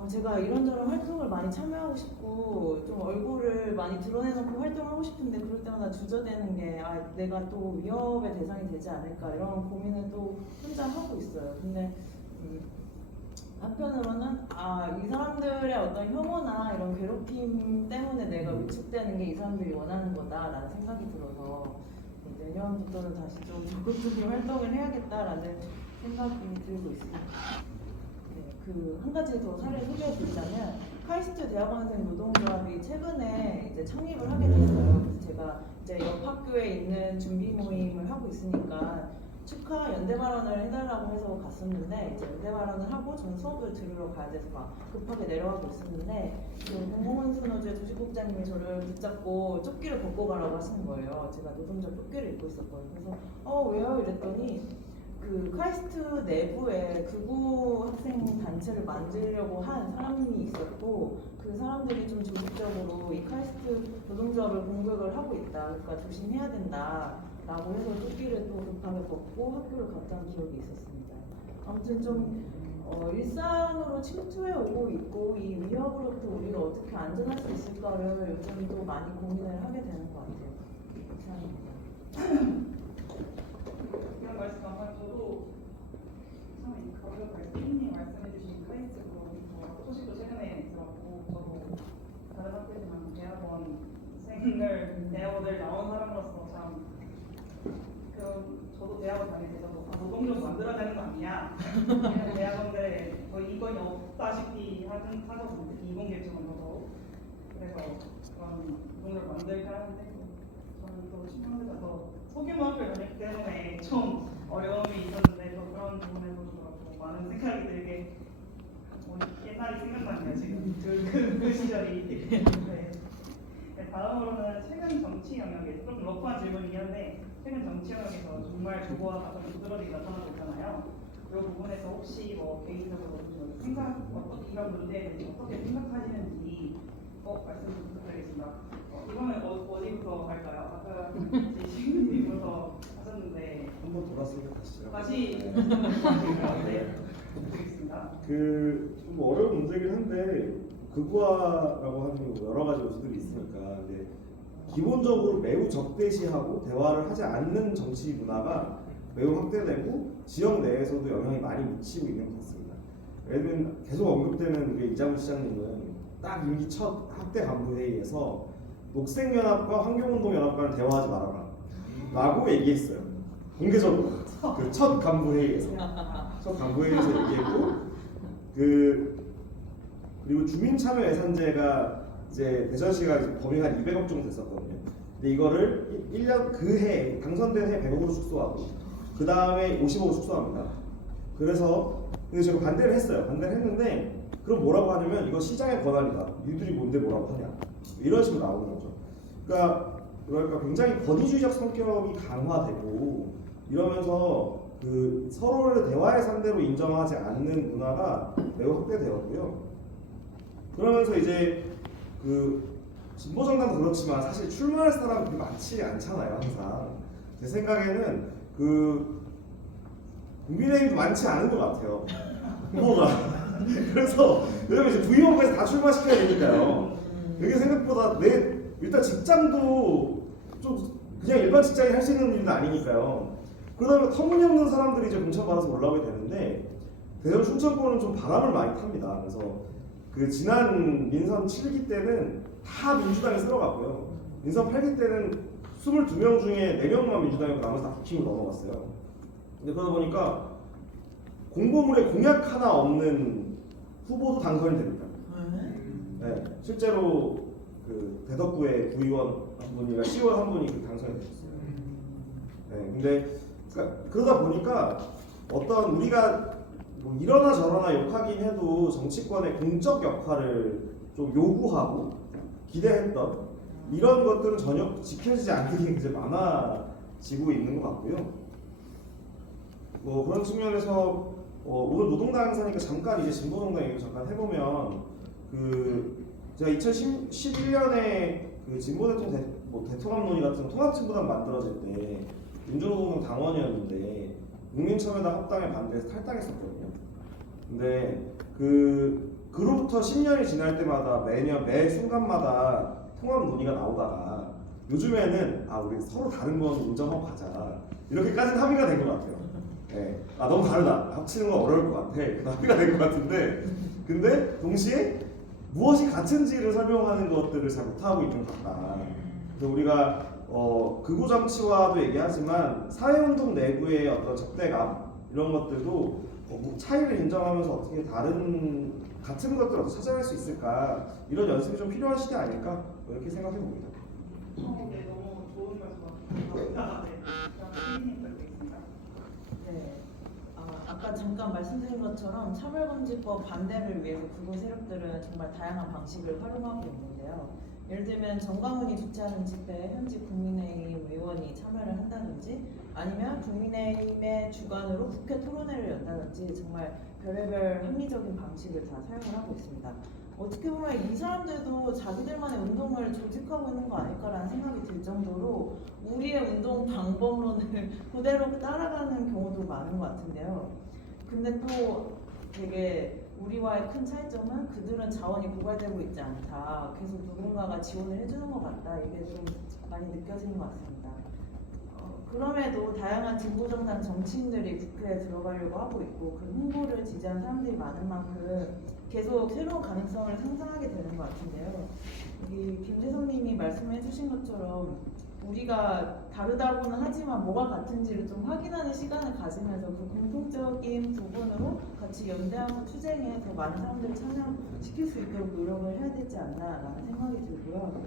제가 이런저런 활동을 많이 참여하고 싶고 좀 얼굴을 많이 드러내놓고 활동하고 싶은데 그럴 때마다 주저되는 게 내가 또 위협의 대상이 되지 않을까 이런 고민을 또 혼자 하고 있어요. 근데 한편으로는 이 사람들의 어떤 혐오나 이런 괴롭힘 때문에 내가 위축되는 게 이 사람들이 원하는 거다라는 생각이 들어서 내년부터는 다시 좀 적극적인 활동을 해야겠다라는 생각이 들고 있습니다. 한 가지 더 사례를 소개해 드리자면 카이스트 대학원생 노동조합이 최근에 이제 창립을 하게 됐어요. 그래서 제가 이제 옆 학교에 있는 준비 모임을 하고 있으니까 축하 연대 발언을 해달라고 해서 갔었는데 이제 연대 발언을 하고 저는 수업을 들으러 가야 돼서 막 급하게 내려가고 있었는데 공공운수노조의 조직국장님이 저를 붙잡고 조끼를 벗고 가라고 하시는 거예요. 제가 노동조합 조끼를 입고 있었거든요. 그래서 왜요? 이랬더니 카이스트 내부에 극우 학생 단체를 만들려고 한 사람이 있었고 그 사람들이 좀 조직적으로 이 카이스트 노동조합을 공격을 하고 있다. 그러니까 조심해야 된다라고 해서 조끼를 또 급하게 벗고 학교를 갔다는 기억이 있었습니다. 아무튼 좀 일상으로 침투해 오고 있고 이 위협으로부터 우리가 어떻게 안전할 수 있을까를 요즘 또 많이 고민을 하게 되는 것 같아요. 이상입니다. 이런 말씀 아마 저도 참 가볍게 삐님 말씀해주신 카이스트 소식도 최근에 들었고 저도 다른 학교지만 대학원을 나온 사람으로서 참 저도 대학원 다닐 때 노동조합 만들어야 되는 거 아니냐 대학원들에 거의 이건이 없다시피 하거든요. 이공계층으로도 그래서 그런 노동조합 만들까 하는데 저는 또 신청자라서 소규모 학교를 다녔기 때문에 좀 어려움이 있었는데 또 그런 부분에도 좀 많은 생각이 들게 옛날이 생각나네요. 지금 그 시절이. 네. 다음으로는 최근 정치 영역에 좀 러프한 질문이긴 한데 최근 정치 영역에서 정말 조고와 같은 두드러짐이 나타나고 있잖아요. 부분에서 혹시 뭐 개인적으로 좀 생각 어떻게 이런 문제에 대해서 어떻게 생각하시는지 말씀 좀 부탁드리겠습니다. 이거는 어디부터 할까요? 아까 지식님부터 하셨는데 한번 돌았으니까 다시 다시 네, 부탁드리겠습니다. 좀 어려운 문제긴 한데 극우화라고 하는 게 여러 가지 요소들이 있으니까 근데 기본적으로 매우 적대시하고 대화를 하지 않는 정치 문화가 매우 확대되고 지역 내에서도 영향이 많이 미치고 있는 것 같습니다. 예를 들면 계속 언급되는 우리 이장훈 시장님은 딱 임기 첫 학대 간부 회의에서 녹색연합과 환경운동연합과는 대화하지 말아라 라고 얘기했어요. 공개적으로 그 첫 간부 회의에서 얘기했고 그리고 주민참여예산제가 이제 대전시가 이제 범위가 한 200억 정도 됐었거든요. 근데 이거를 1년 그 해 당선된 해 100억으로 축소하고 그 다음에 50억으로 축소합니다. 그래서 근데 제가 반대를 했어요. 반대를 했는데 그럼 뭐라고 하냐면 이거 시장의 권한이다. 니들이 뭔데 뭐라고 하냐. 이런 식으로 나오는 거죠. 그러니까 굉장히 권위주의적 성격이 강화되고 이러면서 그 서로를 대화의 상대로 인정하지 않는 문화가 매우 확대되었고요. 그러면서 이제 그 진보정당도 그렇지만 사실 출마할 사람이 그렇게 많지 않잖아요. 항상 제 생각에는 그 국민의힘도 많지 않은 것 같아요. 후보가. 그래서 왜냐면 이제 부의원까지 다 출마시켜야 되니까요. 이게 생각보다 일단 직장도 좀 그냥 일반 직장이 할 수 있는 일은 아니니까요. 그러다 터무니없는 사람들이 이제 공천받아서 올라오게 되는데 대전 충청권은 좀 바람을 많이 탑니다. 그래서 그 지난 민선 7기 때는 다 민주당이 쓸어갔고요. 민선 8기 때는 22명 중에 4명만 민주당이고 나머지 다 국힘으로 넘어갔어요. 근데 그러다 보니까 공보물에 공약 하나 없는 후보도 당선이 됩니다. 네, 실제로 그 대덕구의 구의원 한 분이가 시의원 한 분이 그 당선이 되셨어요. 네, 근데 그러다 보니까 어떤 우리가 뭐 이러나 저러나 욕하긴 해도 정치권의 공적 역할을 좀 요구하고 기대했던 이런 것들은 전혀 지켜지지 않는 게 이제 많아지고 있는 것 같고요. 뭐 그런 측면에서 오늘 노동당 행사니까 잠깐 이제 진보정당 얘기를 잠깐 해보면 제가 2011년에 그 진보 대통합 논의 같은 통합진보당 만들어질 때 민주노동당 당원이었는데 국민참여당 합당에 반대해서 탈당했었거든요. 근데 그로부터 10년이 지날 때마다 매년 매 순간마다 통합 논의가 나오다가 요즘에는 우리 서로 다른 건 인정하고 가자 이렇게까지는 합의가 된 것 같아요. 네. 너무 다르다. 합치는 건 어려울 것 같아. 합의가 된 것 같은데 근데 동시에 무엇이 같은지를 설명하는 것들을 잘 못하고 있는 것 같다. 그래서 우리가 극우 정치와도 얘기하지만 사회운동 내부의 어떤 적대감 이런 것들도 차이를 인정하면서 어떻게 같은 것들을 어떻게 찾아낼 수 있을까 이런 연습이 좀 필요한 시대 아닐까 이렇게 생각해 봅니다. 네, 너무 좋은 말씀 감사합니다. 네, 시민님 부탁드리겠습니다. 네. 아까 잠깐 말씀드린 것처럼 차별금지법 반대를 위해서 극우 세력들은 정말 다양한 방식을 활용하고 있는데요. 예를 들면 정광훈이 주최하는 집회에 현직 국민의힘 의원이 참여를 한다든지 아니면 국민의힘의 주관으로 국회 토론회를 연다든지 정말 별의별 합리적인 방식을 다 사용을 하고 있습니다. 어떻게 보면 이 사람들도 자기들만의 운동을 조직하고 있는 거 아닐까라는 생각이 들 정도로 우리의 운동 방법론을 그대로 따라가는 경우도 많은 것 같은데요. 근데 또 되게 우리와의 큰 차이점은 그들은 자원이 고갈되고 있지 않다. 계속 누군가가 지원을 해주는 것 같다. 이게 좀 많이 느껴지는 것 같습니다. 그럼에도 다양한 진보정당 정치인들이 국회에 들어가려고 하고 있고 그 홍보를 지지한 사람들이 많은 만큼 계속 새로운 가능성을 상상하게 되는 것 같은데요. 여기 김재성님이 말씀해 주신 것처럼 우리가 다르다고는 하지만 뭐가 같은지를 좀 확인하는 시간을 가지면서 그 공통적인 부분으로 같이 연대하고 투쟁에 더 많은 사람들을 참여시킬 수 있도록 노력을 해야 되지 않나라는 생각이 들고요.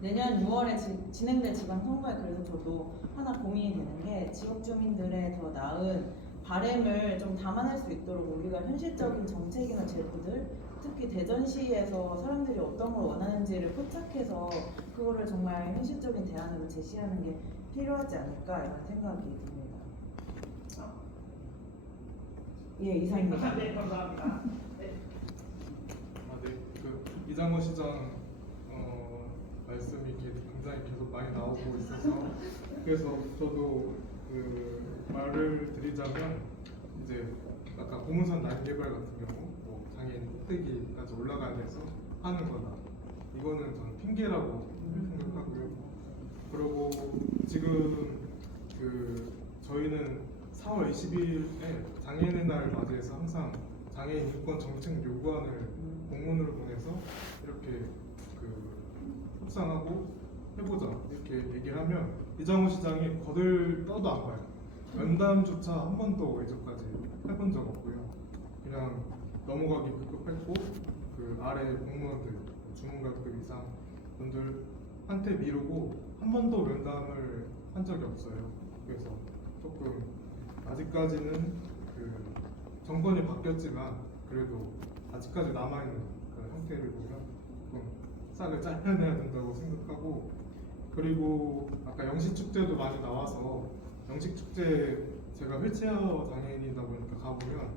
내년 6월에 진행될 지방선거에 그래서 저도 하나 고민이 되는 게 지역 주민들의 더 나은 바램을 좀 담아낼 수 있도록 우리가 현실적인 정책이나 제도들 특히 대전시에서 사람들이 어떤 걸 원하는지를 포착해서 그거를 정말 현실적인 대안으로 제시하는 게 필요하지 않을까 이런 생각이 듭니다. 예, 이상입니다. 네, 감사합니다. 네. 이장호 시장 말씀이 굉장히 계속 많이 나오고 있어서 그래서 저도 그 말을 드리자면 이제 아까 고문산 라인 개발 같은 경우 뭐 장애인 꼭대기까지 올라가야 돼서 하는 거다. 이거는 저는 핑계라고 생각하고요. 그리고 지금 그 저희는 4월 20일에 장애인의 날을 맞이해서 항상 장애인 인권 정책 요구안을 공문으로 보내서 이렇게 그 협상하고 해보자 이렇게 얘기를 하면 이장호 시장이 거들떠도 안 봐요. 면담조차 한 번도 이제까지 해본 적 없고요. 그냥 넘어가기 급급했고 그 아래 공무원들 주문관급 이상 분들한테 미루고 한 번도 면담을 한 적이 없어요. 그래서 조금 아직까지는 그 정권이 바뀌었지만 그래도 아직까지 남아있는 그런 형태를 보면 조금 싹을 잘라내야 된다고 생각하고, 그리고 아까 영식축제도 많이 나와서 영식축제 제가 휠체어 장애인이다 보니까 가보면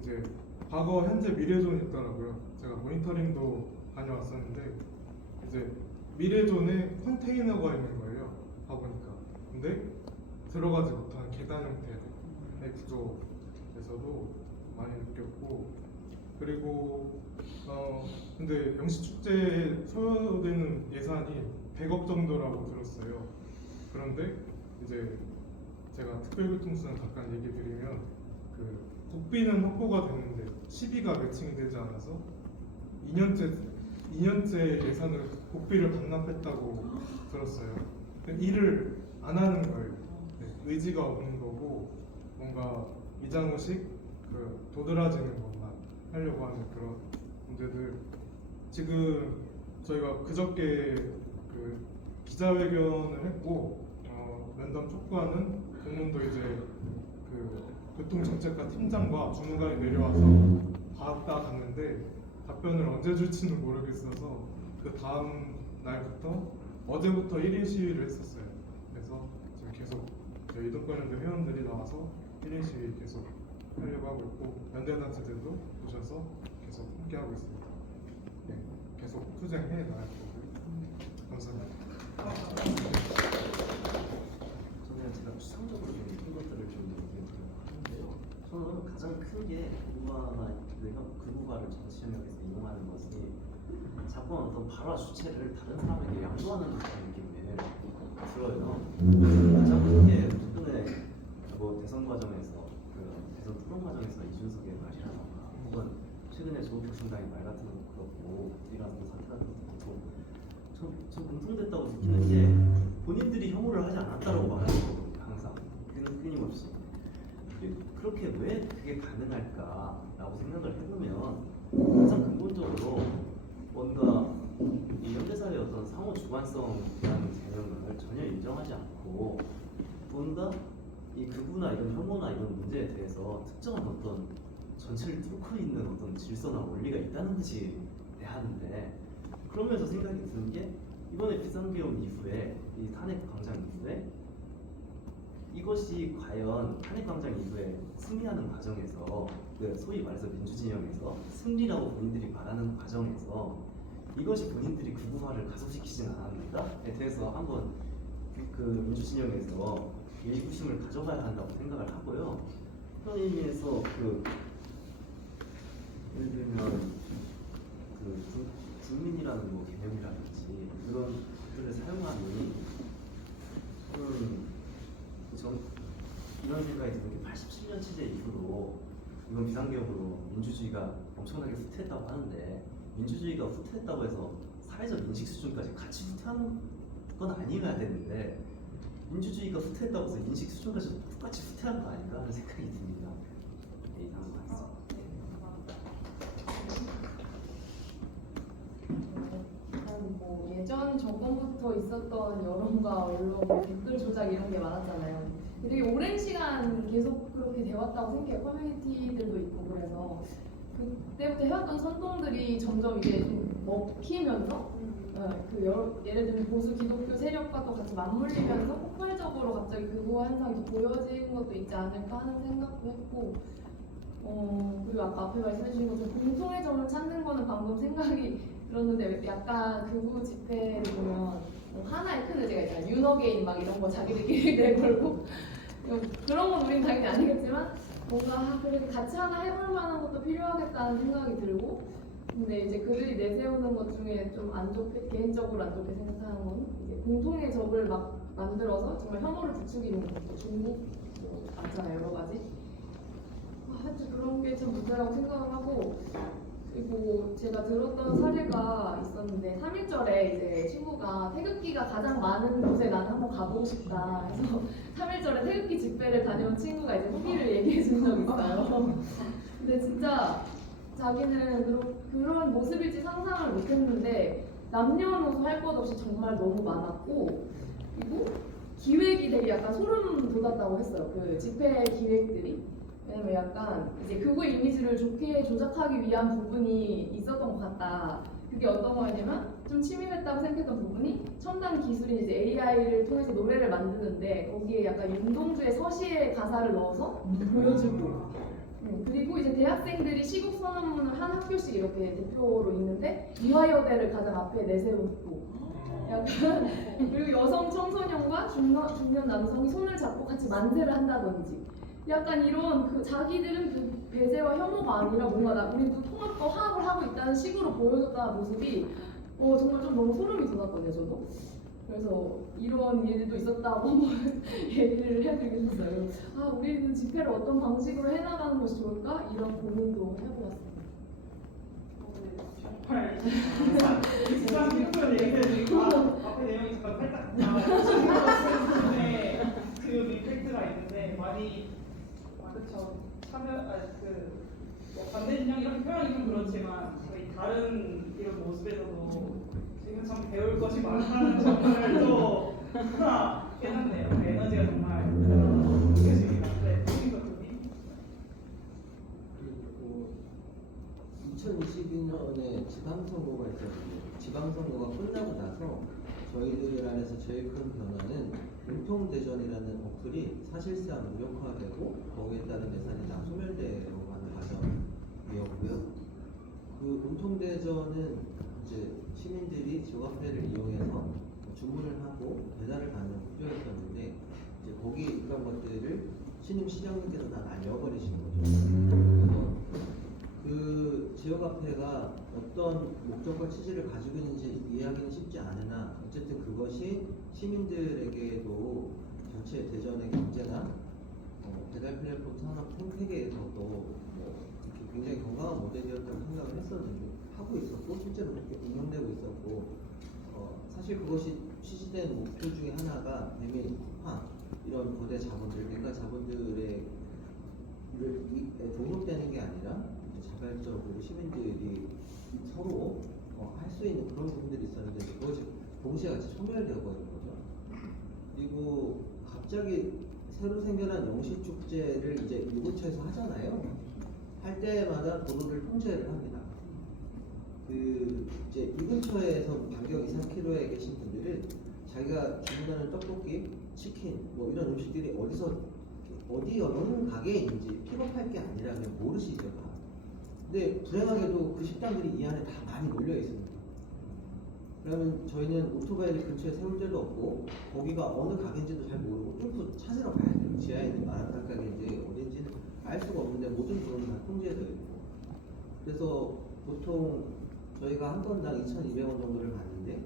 이제 과거 현재 미래존이 있더라고요. 제가 모니터링도 다녀왔었는데 이제 미래존에 컨테이너가 있는 거예요. 가보니까. 근데 들어가지 못하는 계단 형태의 구조에서도 많이 느꼈고, 그리고 근데 영식축제에 소요되는 예산이 100억 정도라고 들었어요. 그런데 이제 제가 특별교통수단 잠깐 얘기 드리면 그 국비는 확보가 됐는데 시비가 매칭이 되지 않아서 2년째 예산을 국비를 반납했다고 들었어요. 근데 일을 안 하는 거예요. 네, 의지가 없는 거고 뭔가 이장호식 그 도드라지는 것만 하려고 하는 그런 문제들. 지금 저희가 그저께 그 기자회견을 했고 면담 촉구하는 공문도 이제 그 교통정책과 팀장과 주무관이 내려와서 받았다 갔는데 답변을 언제 줄지는 모르겠어서 그 다음 날부터 어제부터 1인 시위를 했었어요. 그래서 지금 계속 저희 이동권연대 회원들이 나와서 1인 시위 계속 하려고 하고 있고 연대단체들도 오셔서 계속 함께 하고 있습니다. 네, 계속 투쟁해 나갈 거고요. 감사합니다. 저는 제가 추상적으로 좀 큰 것들을 좀 얘기를 하는데요. 저는 가장 큰 게 근무가를 정치협력에서 이용하는 것이 자꾸 어떤 발화 주체를 다른 사람에게 양도하는 듯한 느낌이 들어요. 가장 큰 게 최근에 뭐 대선 과정에서 대선 토론 과정에서 이준석의 말이라던가 혹은 최근에 조국혁신당의 말 같은 것도 그렇고 이런 사태 같은 것도 그렇고 전 공통됐다고 느끼는 게 본인들이 혐오를 하지 않았다라고 말하는 거거든요. 항상 끊임없이. 그렇게 왜 그게 가능할까라고 생각을 해보면 가장 근본적으로 뭔가 이 현대사회의 어떤 상호 주관성이라는 개념을 전혀 인정하지 않고 뭔가 이 극우나 이런 혐오나 이런 문제에 대해서 특정한 어떤 전체를 뚫고 있는 어떤 질서나 원리가 있다는 듯이 대하는데, 그러면서 생각이 드는 게 이번에 비상계엄 이후에 이 탄핵광장 이후에 이것이 과연 탄핵광장 이후에 승리하는 과정에서 소위 말해서 민주진영에서 승리라고 본인들이 말하는 과정에서 이것이 본인들이 극우화를 가속시키진 않았는가에 대해서 한번 그 민주진영에서 일구심을 가져가야 한다고 생각을 하고요. 그런 의미에서 예를 들면 국민이라는 뭐 개념이라든지 그런 것들을 사용하니 전 이런 생각이 드는 게 87년 체제 이후로 이번 비상계엄으로 민주주의가 엄청나게 후퇴했다고 하는데, 민주주의가 후퇴했다고 해서 사회적 인식 수준까지 같이 후퇴하는 건 아니어야 되는데 민주주의가 후퇴했다고 해서 인식 수준까지 똑같이 후퇴한 거 아닌가 하는 생각이 듭니다. 네, 이상한 것 같습니다. 뭐 예전 정권부터 있었던 여론과 언론, 댓글 조작 이런 게 많았잖아요. 되게 오랜 시간 계속 그렇게 되었다고 생각해요. 커뮤니티들도 있고. 그래서 그때부터 해왔던 선동들이 점점 이제 좀 먹히면서 예를 들면 보수 기독교 세력과 또 같이 맞물리면서 폭발적으로 갑자기 극우 현상이 보여진 것도 있지 않을까 하는 생각도 했고, 그리고 아까 앞에 말씀해주신 것처럼 공통의 점을 찾는 거는 방금 생각이 들었는데 약간 극우 집회를 보면 뭐 하나의 큰 의제가 있잖아요. 윤어게인 막 이런 거 자기들끼리 내걸고 그런 건 우린 당연히 아니겠지만 뭔가 그래도 같이 하나 해볼 만한 것도 필요하겠다는 생각이 들고 근데 이제 그들이 내세우는 것 중에 좀 안 좋게 개인적으로 안 좋게 생각하는 건 이제 공통의 적을 막 만들어서 정말 혐오를 부추기는 것도 중국 뭐 많잖아요 여러 가지 하여튼 그런 게 좀 문제라고 생각을 하고 그리고 제가 들었던 사례가 있었는데 3.1절에 이제 친구가 태극기가 가장 많은 곳에 나는 한번 가보고 싶다 해서 3.1절에 태극기 집회를 다녀온 친구가 이제 후기를 얘기해 준 적이 있어요. 근데 진짜 자기는 그런 모습일지 상상을 못했는데 남녀노소 할 것 없이 정말 너무 많았고 그리고 기획이 되게 약간 소름 돋았다고 했어요. 그 집회 기획들이. 왜냐면 약간 이제 극우 이미지를 좋게 조작하기 위한 부분이 있었던 것 같다. 그게 어떤 거냐면 좀 치밀했다고 생각했던 부분이 첨단 기술인 이제 AI를 통해서 노래를 만드는데 거기에 약간 윤동주의 서시의 가사를 넣어서 보여주고 그리고 이제 대학생들이 시국 선언문을 한 학교씩 이렇게 대표로 있는데 이화여대를 가장 앞에 내세우고 약간 그리고 여성 청소년과 중년 남성이 손을 잡고 같이 만세를 한다든지 약간 이런 그 자기들은 그 배제와 혐오가 아니라 뭔가 우리도 통합과 화합을 하고 있다는 식으로 보여줬다는 모습이 정말 좀 너무 소름이 돋았거든요 저도. 그래서 이런 일도 있었다고 한번 얘기를 해드리긴 했어요. 아 우리는 집회를 어떤 방식으로 해나가는 것이 좋을까? 이런 고민도 해보았습니다. 정말 지상 피부를 얘기해드리고 앞에 내용이 잠깐 살짝 나와요. 그 임팩트가 있는데 많이 그렇죠. 뭐 반대 진영 이렇게 표현이 좀 그렇지만 저희 다른 이런 모습에서도 지금 참 배울 것이 많다는 점을 또 하나 깨닫네요. 그 에너지가 정말 느껴집니다. 네, 교수님. 그리고 2022년에 지방선거가 있었는데 지방선거가 끝나고 나서 저희들 안에서 제일 큰 변화는 공통대전이라는 어플이 사실상 무력화되고 거기에 따른 예산이 다 소멸되어 가는 과정이었고요. 그 공통대전은 이제 시민들이 지역화폐를 이용해서 주문을 하고 배달을 받는 구조였었는데 이제 거기 있던 것들을 신임 시장님께서 다 날려버리신 거죠. 그래서 그 지역화폐가 어떤 목적과 취지를 가지고 있는지 이해하기는 쉽지 않으나 어쨌든 그것이 시민들에게도 전체 대전의 경제나 배달 플랫폼 산업 생태계에서도 이렇게 굉장히 건강한 모델이었다고 생각을 했었는데 하고 있었고 실제로 그렇게 운영되고 있었고 사실 그것이 취지된 목표 중에 하나가 배민, 쿠팡 이런 거대 자본들, 민간 자본들의 종속되는 게 아니라 자발적으로 시민들이 서로 할 수 있는 그런 부분들이 있었는데 그것이 동시에 같이 소멸되어 버린 거죠. 그리고 갑자기 새로 생겨난 영시축제를 이제 이 근처에서 하잖아요. 할 때마다 도로를 통제를 합니다. 그 이제 이 근처에서 반경 2, 3km에 계신 분들은 자기가 주문하는 떡볶이, 치킨 뭐 이런 음식들이 어디 어느 가게에 있는지 픽업할 게 아니라 그냥 모르시죠. 근데 불행하게도 그 식당들이 이 안에 다 많이 몰려 있습니다. 그러면 저희는 오토바이를 근처에 세울 데도 없고 거기가 어느 가게인지도 잘 모르고 뚫고 찾으러 가야 돼요. 지하에 있는 마라탕 가게인지 어딘지는 알 수가 없는데 모든 도로는 다 통제되어 있고 그래서 보통 저희가 한 건당 2,200원 정도를 받는데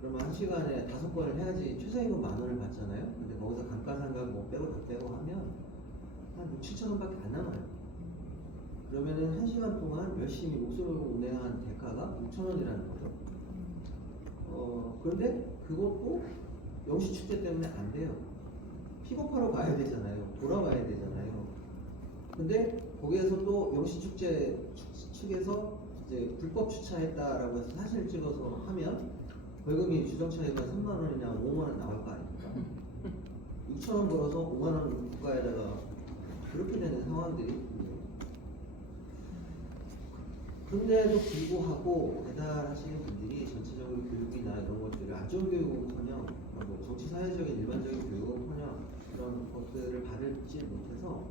그러면 한 시간에 5건을 해야지 최저임금 10,000원을 받잖아요. 근데 거기서 감가상각 뭐 빼고 다 빼고 하면 한 6,000~7,000원밖에 안 남아요. 그러면은 1시간 동안 열심히 목숨을 운행한 대가가 6,000원이라는 거죠. 그런데 그것도 영시축제 때문에 안 돼요. 픽업하러 가야 되잖아요. 돌아와야 되잖아요. 근데 거기에서 또 영시축제 측에서 이제 불법 주차했다라고 해서 사진을 찍어서 하면 벌금이 주정차이가 3만원이냐 5만원 나올 거 아닙니까? 6,000원 벌어서 5만원 국가에다가 그렇게 되는 상황들이 그런데도 불구하고 배달하시는 분들이 전체적으로 교육이나 이런 것들을 안 좋은 교육은커녕 정치 사회적인 일반적인 교육은커녕 그런 것들을 받지 못해서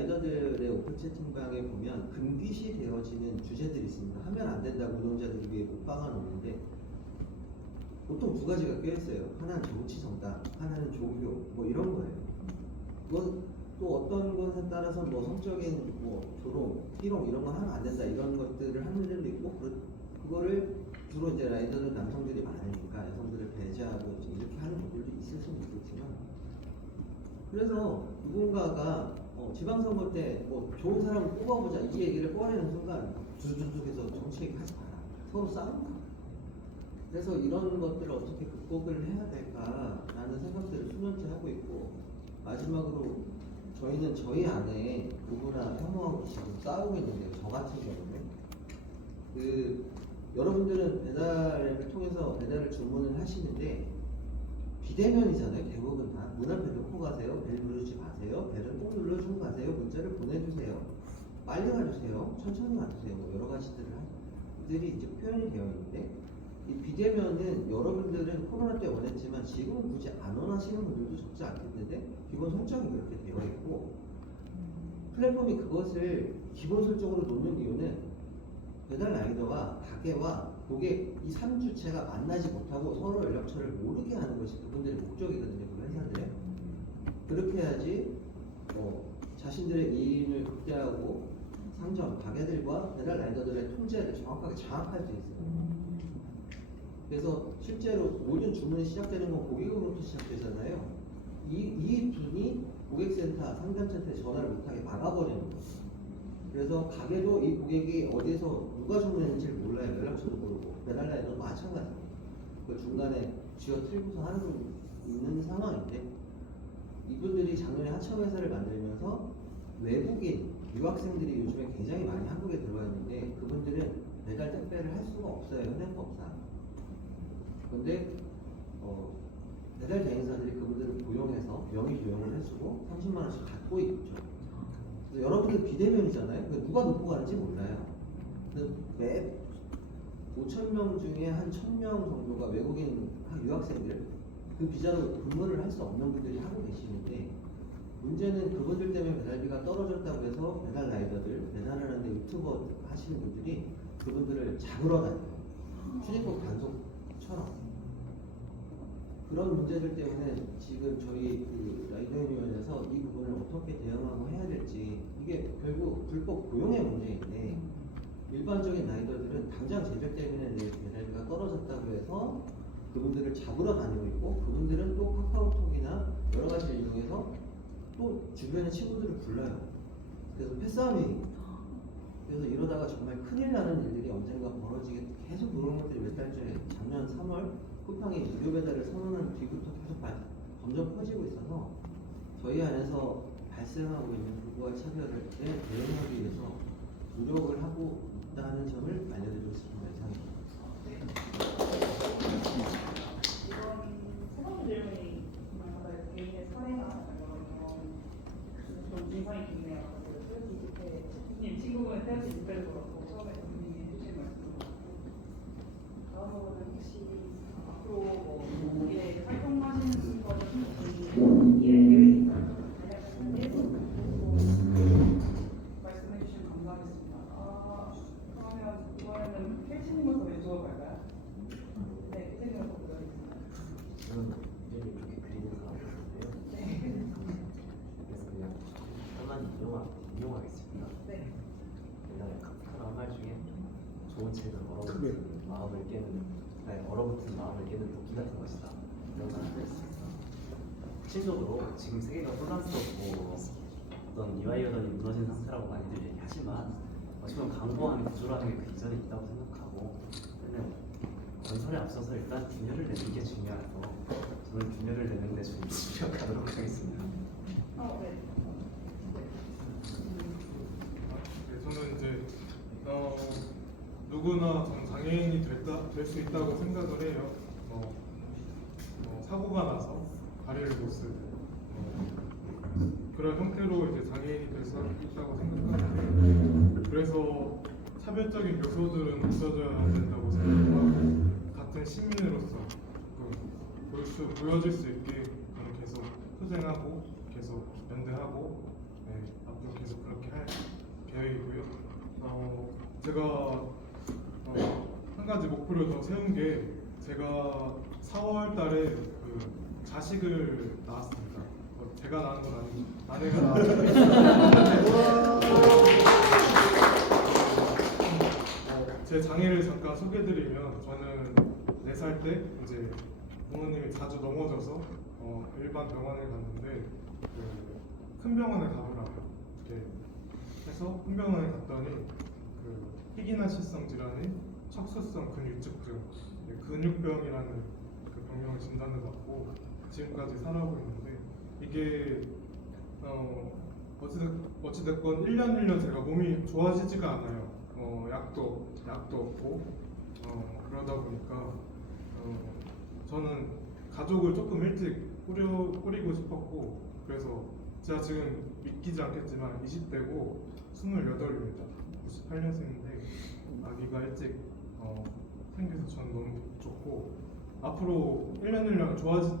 라이더들의 오픈 채팅방에 보면 금기시 되어지는 주제들이 있습니다. 하면 안 된다고 노동자들을 위해 못 박아놓는데 보통 두 가지가 껴있어요. 하나는 정치 정당, 하나는 종교, 뭐 이런 거예요. 그건 또 어떤 것에 따라서 뭐 성적인 뭐 조롱, 희롱 이런 거 하면 안 된다 이런 것들을 하는 데도 있고 그거를 주로 이제 라이더는 남성들이 많으니까 여성들을 배제하고 이제 이렇게 하는 분들도 있을 수는 있겠지만 그래서 누군가가 지방선거 때 뭐 좋은 사람을 뽑아보자 이 얘기를 꺼내는 순간 두두둑해서 정치 얘기 하지 마라 서로 싸운다. 그래서 이런 것들을 어떻게 극복을 해야 될까라는 생각들을 수년째 하고 있고 마지막으로 저희는 저희 안에 누구나 혐오하고 지금 싸우고 있는데요. 저 같은 경우는 여러분들은 배달앱을 통해서 배달을 주문을 하시는데 비대면이잖아요. 대부분 다 문 앞에 놓고 가세요. 벨 누르지 마세요. 벨은 꼭 눌러주고 가세요. 문자를 보내주세요. 빨리 와주세요. 천천히 와주세요. 뭐 여러 가지들이 이제 표현이 되어 있는데 이 비대면은 여러분들은 코로나 때 원했지만 지금은 굳이 안 원하시는 분들도 적지 않겠는데 기본 설정이 그렇게 되어 있고 플랫폼이 그것을 기본 설정으로 놓는 이유는 배달 라이더와 가게와 고객 이 3주체가 만나지 못하고 서로 연락처를 모르게 하는 것이 그분들의 목적이거든요. 그 회사들의 그렇게 해야지 자신들의 이익을 극대화하고 상점, 가게들과 배달 라이더들의 통제를 정확하게 장악할 수 있어요. 그래서 실제로 모든 주문이 시작되는 건 고객으로부터 시작되잖아요. 이 분이 고객센터, 상담센터에 전화를 못하게 막아버리는 거예요. 그래서 가게도 이 고객이 어디에서 누가 주문했는지 몰라요. 연락처도 모르고 배달 라이더도 마찬가지예요. 그 중간에 쥐어 틀고서 하는 분 있는 상황인데 이분들이 작년에 하청회사를 만들면서 외국인 유학생들이 요즘에 굉장히 많이 한국에 들어와 있는데 그분들은 배달 택배를 할 수가 없어요. 현행법상. 그런데 배달 대행사들이 그분들을 고용해서 명의 고용을 해주고 30만 원씩 갖고 있죠. 그래서 여러분들 비대면이잖아요. 누가 놓고 가는지 몰라요. 매 5,000명 중에 한 1,000명 정도가 외국인 유학생들 그 비자로 근무를 할 수 없는 분들이 하고 계시는데 문제는 그분들 때문에 배달비가 떨어졌다고 해서 배달 라이더들, 배달을 하는데 유튜버 하시는 분들이 그분들을 잡으러 다녀요. 출입국 단속처럼. 그런 문제들 때문에 지금 저희 그 라이더유니언에서 이 부분을 어떻게 대응하고 해야 될지 이게 결국 불법 고용의 문제인데 일반적인 라이더들은 당장 제재 때문에 내 배달비가 떨어졌다고 해서 그분들을 잡으러 다니고 있고 그분들은 또 카카오톡이나 여러 가지를 이용해서 또 주변의 친구들을 불러요. 그래서 패싸움이 그래서 이러다가 정말 큰일 나는 일들이 언젠가 벌어지게 계속 그런 것들이 몇 달 전에 작년 3월 쿠팡이 무료 배달을 선언한 뒤부터 계속 점점 퍼지고 있어서 저희 안에서 발생하고 있는 불구와 차별을 대응하기 위해서 노력을 하고 있다는 점을 알려드리고 싶습니다. 이상입니다. 이번 세 번째 질문이 개인의 사례나 좀 인상이 깊네요. 태엽지 집회, 님 친구분의 태엽지 집회도 그렇고 처음에 교수님이 해주신 말씀도 그렇고 다음으로는 혹시 앞으로 뭐 일에 활동하시는 거는 일의 계획이 있나요? 말씀해 주시면 감사하겠습니다. 그러면 이번에는 켈치님부터 여쭤볼까요? 네, 켈치님부터 부탁드립니다. 저는 이름이 그렇게 그리는 사람이었는데요. 네. 그래서 그냥 한마디 인용하겠습니다. 네. 옛날에 카프카가 한 말 중에 좋은 책은 얼어붙은 마음을 깨는 도끼 같은 것이다. 이런 말을 할 수 있어요. 실질적으로 지금 세계가 혼란스럽고 어떤 이와이어던이 무너진 상태라고 많이들 얘기하지만 지금 강보안의 구조라는 게 그 이전에 있다고 생각하고 근데 건설에 앞서서 일단 균열을 내는 게 중요해서 저는 균열을 내는데 좀 집중하도록 하겠습니다. 네. 저는 이제 누구나 장애인이 될 수 있다고 생각을 해요. 사고가 나서 다리를 못 쓰고 그런 형태로 이제 장애인이 될 수 있다고 생각하는데 그래서 차별적인 요소들은 없어져야 된다고 생각하고 같은 시민으로서 보여줄 수 있게 저는 계속 투쟁하고 계속 연대하고 앞으로 계속 제가 한 가지 목표를 더 세운 게 제가 4월 달에 그 자식을 낳았습니다. 제가 낳은 건 아니고 아내가 낳았는데 제 장애를 잠깐 소개해드리면 저는 4살 때 이제 부모님이 자주 넘어져서 일반 병원에 갔는데 큰 병원에 가더라고요. 이렇게 해서 큰 병원에 갔더니 그 희귀나시성 질환인 척수성 근육축증, 근육병이라는 그 병명을 진단을 받고 지금까지 살아오고 있는데 이게 어찌됐건 1년 제가 몸이 좋아지지가 않아요. 약도 없고 그러다 보니까 저는 가족을 조금 일찍 꾸리고 싶었고 그래서 제가 지금 믿기지 않겠지만 20대고 28입니다. 98년생인데 아기가 일찍 생겨서 저는 너무 좋고 앞으로 1년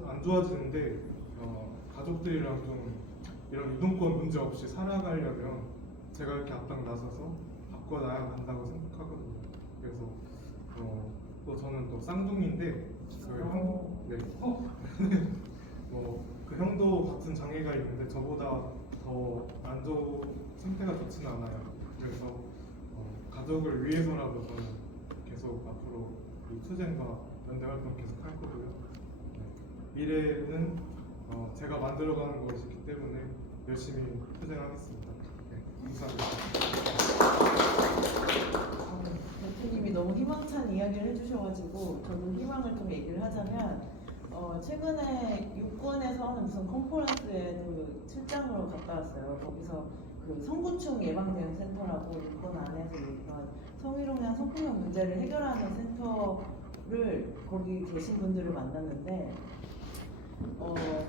안 좋아지는데 가족들이랑 좀 이런 이동권 문제 없이 살아가려면 제가 이렇게 앞장 나서서 바꿔놔야 한다고 생각하거든요. 그래서 또 저는 또 쌍둥이인데 그 형도 같은 장애가 있는데 저보다 더 안 좋은 상태가 좋지는 않아요. 그래서 가족을 위해서라도 저는 계속 앞으로 이 투쟁과 연대 활동 계속 할 거고요. 미래는 제가 만들어가는 것이기 때문에 열심히 투쟁하겠습니다. 감사합니다. 대표님이 너무 희망찬 이야기를 해주셔가지고 저도 희망을 좀 얘기를 하자면 최근에 육군에서 하는 무슨 컨퍼런스에 그 출장으로 갔다 왔어요. 거기서 그 성구충 예방대응센터라고 육군 안에서 이런 성희롱이나 성폭력 문제를 해결하는 센터를 거기 계신 분들을 만났는데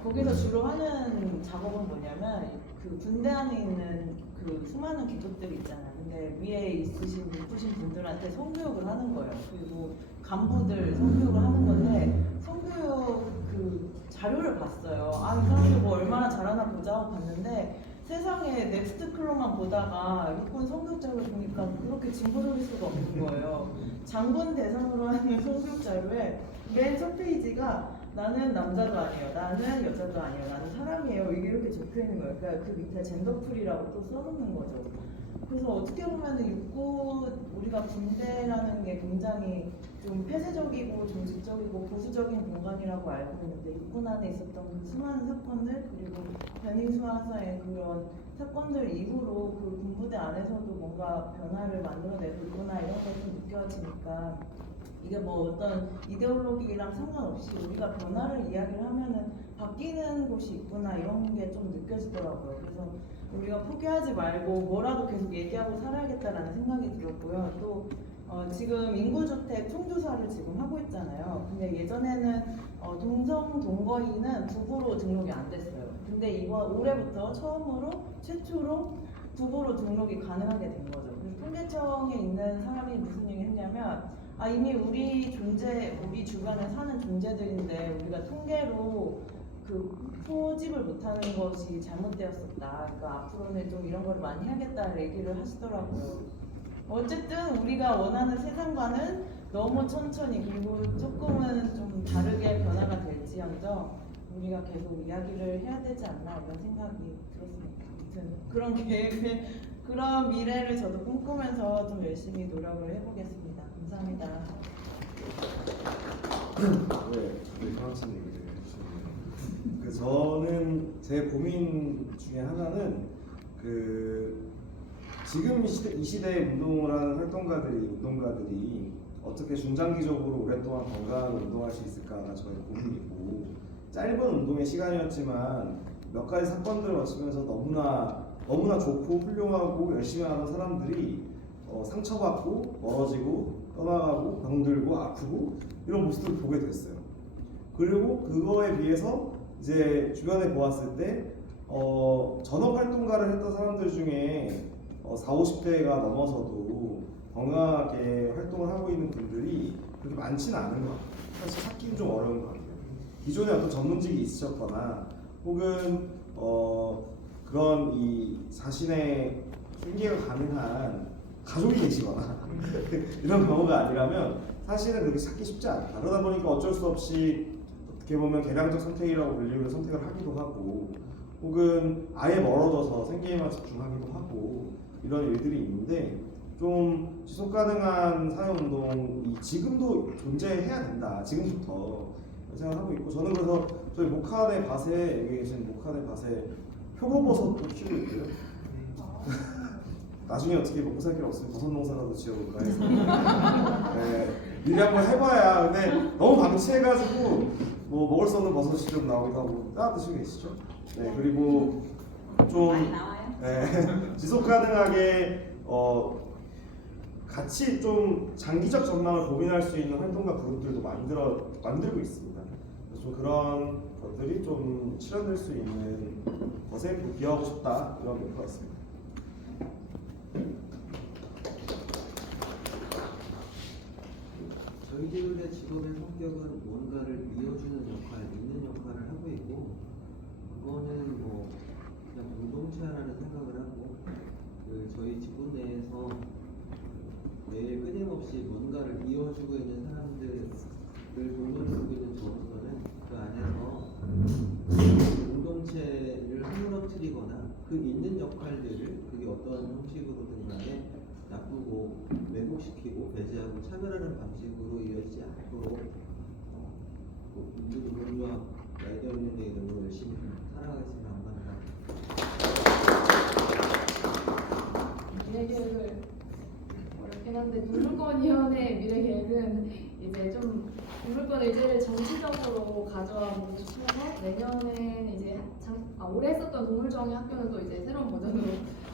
거기서 주로 하는 작업은 뭐냐면 그 군대 안에 있는 그 수많은 귀족들이 있잖아요. 근데 위에 있으신 높으신 분들한테 성교육을 하는 거예요. 그리고 간부들 성교육을 하는 건데 성교육 그 자료를 봤어요. 아, 이 사람들 뭐 얼마나 잘하나 보자 하고 봤는데 세상에 넥스트 클로만 보다가 육군 성교육 자료를 보니까 그렇게 징그러울 수가 없는 거예요. 장군 대상으로 하는 성교육 자료에 맨 첫 페이지가 나는 남자도 아니에요, 나는 여자도 아니에요, 나는 사람이에요, 이게 이렇게 적혀 있는 거예요. 그러니까 그 밑에 젠더풀이라고 또 써놓는 거죠. 그래서 어떻게 보면은 육군, 우리가 군대라는 게 굉장히 좀 폐쇄적이고 조직적이고 보수적인 공간이라고 알고 있는데 육군 안에 있었던 그 수많은 사건들 그리고 변인수하사의 그런 사건들 이후로 그 군부대 안에서도 뭔가 변화를 만들어내고 있구나 이런 게 좀 느껴지니까 이게 뭐 어떤 이데올로기랑 상관없이 우리가 변화를 이야기를 하면은 바뀌는 곳이 있구나 이런 게 좀 느껴지더라고요. 그래서 우리가 포기하지 말고 뭐라도 계속 얘기하고 살아야겠다라는 생각이 들었고요. 또 지금 인구주택 총조사를 지금 하고 있잖아요. 근데 예전에는 동성 동거인은 부부로 등록이 안 됐어요. 근데 올해부터 처음으로 최초로 부부로 등록이 가능하게 된 거죠. 그래서 통계청에 있는 사람이 무슨 얘기 했냐면 이미 우리 주변에 사는 존재들인데 우리가 통계로 그 포집을 못하는 것이 잘못되었었다. 그러니까 앞으로는 좀 이런 걸 많이 해야겠다는 얘기를 하시더라고요. 어쨌든 우리가 원하는 세상과는 너무 천천히 그리고 조금은 좀 다르게 변화가 될지언정 우리가 계속 이야기를 해야 되지 않나 이런 생각이 들었습니다. 아무튼 그런 계획을 그런 미래를 저도 꿈꾸면서 좀 열심히 노력을 해보겠습니다. 감사합니다. 네, 강학생 얘기를 해주셨네요. 저는 제 고민 중에 하나는 지금 이 시대에 운동을 하는 운동가들이 어떻게 중장기적으로 오랫동안 건강하게 운동할 수 있을까가 저의 고민이고 짧은 운동의 시간이었지만 몇 가지 사건들을 거치면서 너무나 좋고 훌륭하고 열심히 하는 사람들이 상처받고 멀어지고 떠나가고 병들고 아프고 이런 모습들을 보게 됐어요. 그리고 그거에 비해서 이제 주변에 보았을 때 전업 활동가를 했던 사람들 중에 40, 50대가 넘어서도 건강하게 활동을 하고 있는 분들이 그렇게 많지는 않은 것 같아요. 사실 찾기는 좀 어려운 것 같아요. 기존에 어떤 전문직이 있으셨거나 혹은 그런 이 자신의 생계가 가능한 가족이 계시거나 이런 경우가 아니라면 사실은 그렇게 찾기 쉽지 않다. 그러다 보니까 어쩔 수 없이 어떻게 보면 개량적 선택이라고 불리는 선택을 하기도 하고, 혹은 아예 멀어져서 생계에만 집중하기도 하고 이런 일들이 있는데, 좀 지속 가능한 사회운동이 지금도 존재해야 된다. 지금부터 생각하고 있고, 저는 그래서 저희 모카대 밭에, 여기 계신 모카대 밭에 표고버섯도 키우고 있고요. 나중에 어떻게 먹고 살 길 없으면 버섯 농사라도 지어볼까 해서 네, 미리 한번 해봐야. 근데 너무 방치해가지고 뭐 먹을 수 없는 버섯이 좀 나오기도 하고. 드시고 계시죠? 네, 그리고 좀 많이 나와요? 네, 지속 가능하게 같이 좀 장기적 전망을 고민할 수 있는 활동과 그룹들도 만들고 있습니다. 그래서 좀 그런 것들이 좀 실현될 수 있는 것에 좀 기여하고 싶다, 이런 목표가 있습니다. 저희들의 직업의 성격은 뭔가를 이어주는 역할, 있는 역할을 하고 있고, 그거는 뭐 그냥 공동체라는 생각을 하고, 저희 직원 내에서 매일 끊임없이 뭔가를 이어주고 있는 사람들을 공동으로 있는 저로서는 그 안에서 공동체를 흐트리거나 그 있는 역할들을 그게 어떤 형식으로든 간에 나쁘고 왜곡시키고 배제하고 차별하는 방식으로 이어지지 않도록 민주노동조합 라이더 유니온의 이름으로 열심히 살아가겠습니다. 감사합니다. 미래계획을 어렵긴 한데, 동물권위원회 미래계획은 이제 좀 동물권 의제를 정치적으로 가져가고 싶어서 내년엔 이제 올해 했었던 동물정의 학교는 또 이제 새로운 버전으로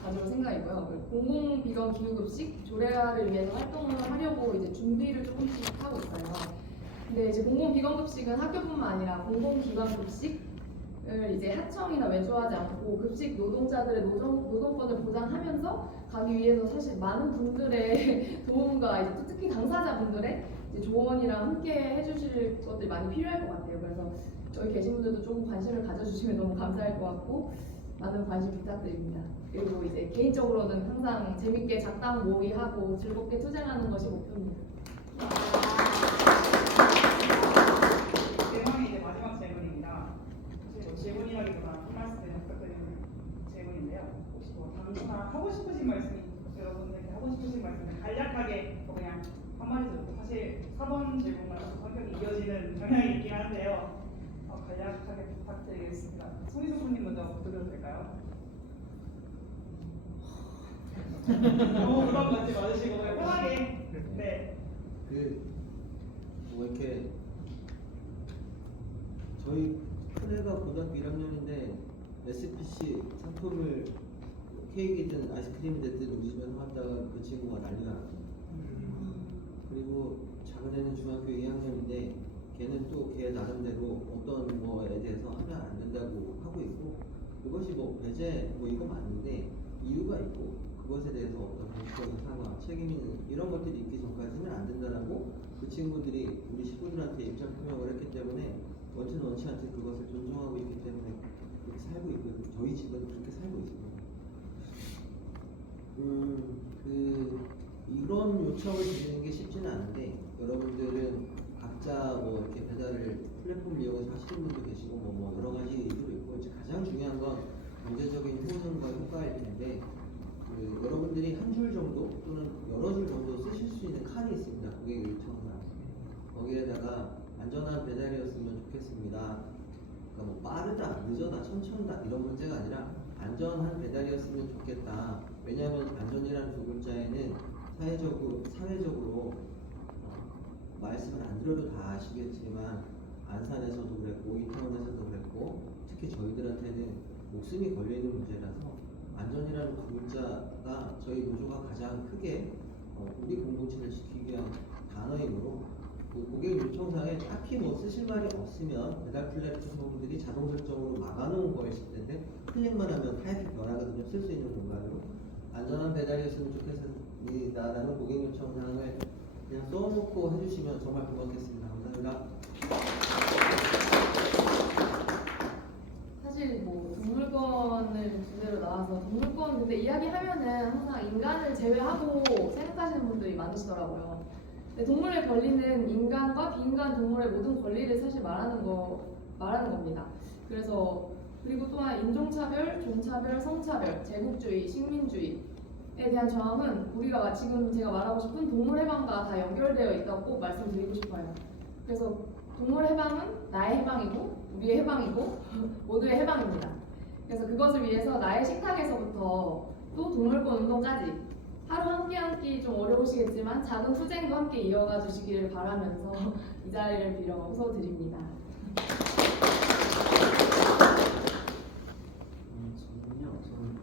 가져올 생각이고요. 공공 비건 기후급식 조례화를 위해서 활동을 하려고 이제 준비를 조금씩 하고 있어요. 근데 이제 공공 비건 급식은 학교뿐만 아니라 공공기관 급식을 이제 하청이나 외주하지 않고 급식 노동자들의 노동권을 보장하면서 가기 위해서 사실 많은 분들의 도움과 이제 또 특히 당사자분들의 이제 조언이랑 함께 해주실 것들이 많이 필요할 것 같아요. 그래서 여기 계신 분들도 조금 관심을 가져주시면 너무 감사할 것 같고, 많은 관심 부탁드립니다. 그리고 이제 개인적으로는 항상 재밌게 작당 모의하고 즐겁게 투쟁하는 것이 목표입니다. 대망의 이제 마지막 질문입니다. 사실 뭐 질문이라기보다 한 말씀 부탁드리는 질문인데요. 혹시 뭐 당부나 하고 싶으신 말씀이, 여러분들께 하고 싶으신 말씀을 간략하게 그냥 한마디 듣고, 사실 4번 질문과 좀 성격이 이어지는 경향이 있긴 한데요. 간략하게 부탁드리겠습니다. 송희수 선생님 먼저 드려도 될까요? 너무 부담 갖지 마시고 그냥 편하게. 네. 뭐 이렇게 저희 큰애가 고등학교 1학년인데 SPC 상품을 케이크든 아이스크림이 됐든 우리 집에 사왔다가 그 친구가 난리가 났어요. 그리고 작은 애는 중학교 2학년인데 걔는 또 걔 나름대로 어떤 거에 대해서 하면 안 된다고 하고 있고, 그것이 뭐 배제 뭐 이거 맞는데 이유가 있고, 그것에 대해서 어떤 정치적인 사과, 책임 있는 이런 것들이 있기 전까지는 안 된다라고 그 친구들이 우리 식구들한테 입장 표명을 했기 때문에 원치 않게 그것을 존중하고 있기 때문에 그렇게 살고 있고, 저희 집은 그렇게 살고 있습니다. 이런 요청을 드리는 게 쉽지는 않은데, 여러분들은 각자 뭐 이렇게 배달을 플랫폼 이용해서 하시는 분도 계시고 뭐 여러 가지 이유도 있고, 이제 가장 중요한 건 경제적인 효능과 효과일 텐데, 여러분들이 한 줄 정도 또는 여러 줄 정도 쓰실 수 있는 칸이 있습니다. 고객 요청란. 거기에다가 안전한 배달이었으면 좋겠습니다. 그러니까 뭐 빠르다, 늦어다, 천천다 이런 문제가 아니라 안전한 배달이었으면 좋겠다. 왜냐하면 안전이라는 두 글자에는 사회적으로 말씀을 안 드려도 다 아시겠지만 안산에서도 그랬고 이태원에서도 그랬고, 특히 저희들한테는 목숨이 걸려있는 문제라서 안전이라는 두 글자가 저희 노조가 가장 크게 우리 공동체를 지키기 위한 단어이므로, 그 고객 요청사에 딱히 뭐 쓰실 말이 없으면 배달 플랫폼들이 자동 설정으로 막아놓은 거였을 텐데 클릭만 하면 하얗게 변하거든요. 쓸 수 있는 공간으로. 안전한 배달이었으면 좋겠습니다라는 고객 요청사항을 그냥 써놓고 해주시면 정말 고맙겠습니다. 감사합니다. 사실 뭐 동물권을 주제로 나와서 나와서 동물권 근데 이야기하면은 항상 인간을 제외하고 생각하시는 분들이 많으시더라고요. 근데 동물의 권리는 인간과 비인간 동물의 모든 권리를 사실 말하는 겁니다. 그래서 그리고 또한 인종차별, 종차별, 성차별, 제국주의, 식민주의에 대한 저항은 우리가 지금 제가 말하고 싶은 동물 해방과 다 연결되어 있다고 꼭 말씀드리고 싶어요. 그래서 동물 해방은 나의 해방이고 우리의 해방이고 모두의 해방입니다. 그래서 그것을 위해서 나의 식탁에서부터 또 동물권 운동까지 하루 한 끼 한 끼 좀 어려우시겠지만 작은 투쟁도 함께 이어가 주시기를 바라면서 이 자리를 빌어 호소드립니다. 저는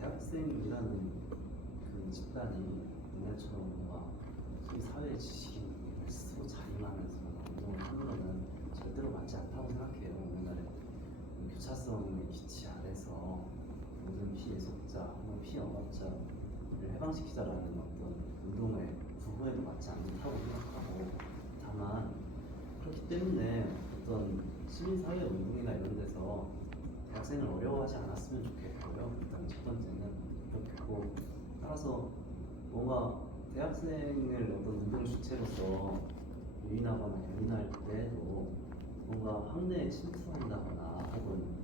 대학생이라는 그 집단이 옛날처럼 뭔가 소위 사회 지식인 쓰고 자임하면서 운동을 하는 거는 절대로 맞지 않다고 생각해요. 옛날에 교차성의 기치 아래서 모든 피해속자 혹은 피영업자를 해방시키자라는 어떤 운동의 구호에도 맞지 않다고 생각하고, 다만 그렇기 때문에 어떤 시민사회 운동이나 이런 데서 대학생을 어려워하지 않았으면 좋겠고요. 일단 첫 번째는 그렇고, 따라서 뭔가 대학생을 어떤 운동 주체로서 유인하거나 연인할 때도 뭔가 학내에 침투한다거나 혹은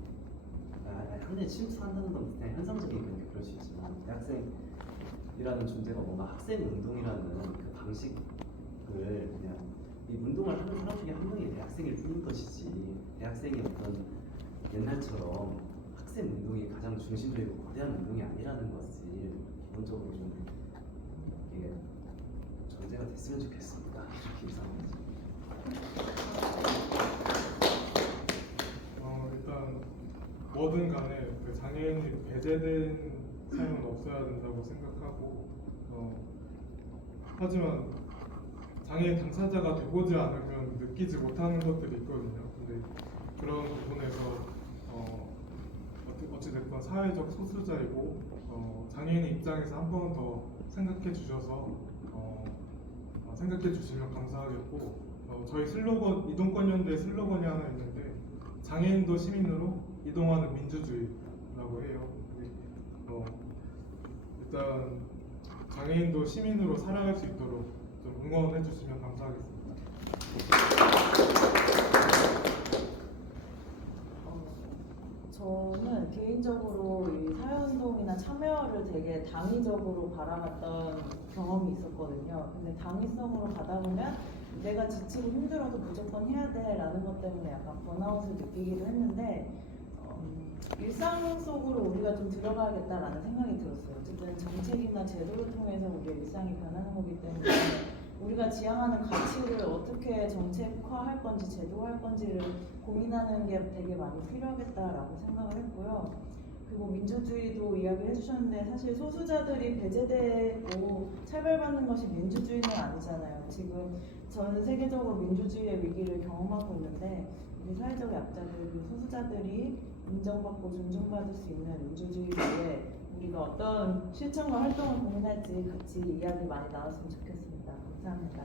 학내에 침투한다는 건 그냥 현상적인 그럴 수 있지만, 대학생이라는 존재가 뭔가 학생 운동이라는 그 방식을 그냥 이 운동을 하는 사람 중에 한 명이 대학생일 뿐인 것이지, 대학생이 어떤 옛날처럼 학생 운동이 가장 중심적이고 거대한 운동이 아니라는 것을 기본적으로 좀 이게 전제가 됐으면 좋겠습니다. 이렇게 이상합니다. 일단 뭐든 간에 그 장애인이 배제된 삶은 없어야 된다고 생각하고, 하지만 장애인 당사자가 되보지 않으면 느끼지 못하는 것들이 있거든요. 근데 그런 부분에서 어찌됐건 사회적 소수자이고 장애인의 입장에서 한 번 더 생각해 주셔서 생각해 주시면 감사하겠고, 저희 슬로건 이동권연대 슬로건이 하나 있는데 장애인도 시민으로 이동하는 민주주의라고 해요. 일단 장애인도 시민으로 살아갈 수 있도록 좀 응원해 주시면 감사하겠습니다. 저는 개인적으로 이 사회운동이나 참여를 되게 당위적으로 바라봤던 경험이 있었거든요. 근데 당위성으로 가다 보면 내가 지치고 힘들어서 무조건 해야 돼 라는 것 때문에 약간 번아웃을 느끼기도 했는데, 일상 속으로 우리가 좀 들어가야겠다라는 생각이 들었어요. 어쨌든 정책이나 제도를 통해서 우리의 일상이 변하는 거기 때문에 우리가 지향하는 가치를 어떻게 정책화할 건지 제도화할 건지를 고민하는 게 되게 많이 필요하겠다라고 생각을 했고요. 그리고 민주주의도 이야기를 해주셨는데, 사실 소수자들이 배제되고 차별받는 것이 민주주의는 아니잖아요. 지금 전 세계적으로 민주주의의 위기를 경험하고 있는데, 우리 사회적 약자들, 그 소수자들이 인정받고 존중받을 수 있는 민주주의에 우리가 어떤 실천과 활동을 고민할지 같이 이야기 많이 나눴으면 좋겠습니다. 감사합니다.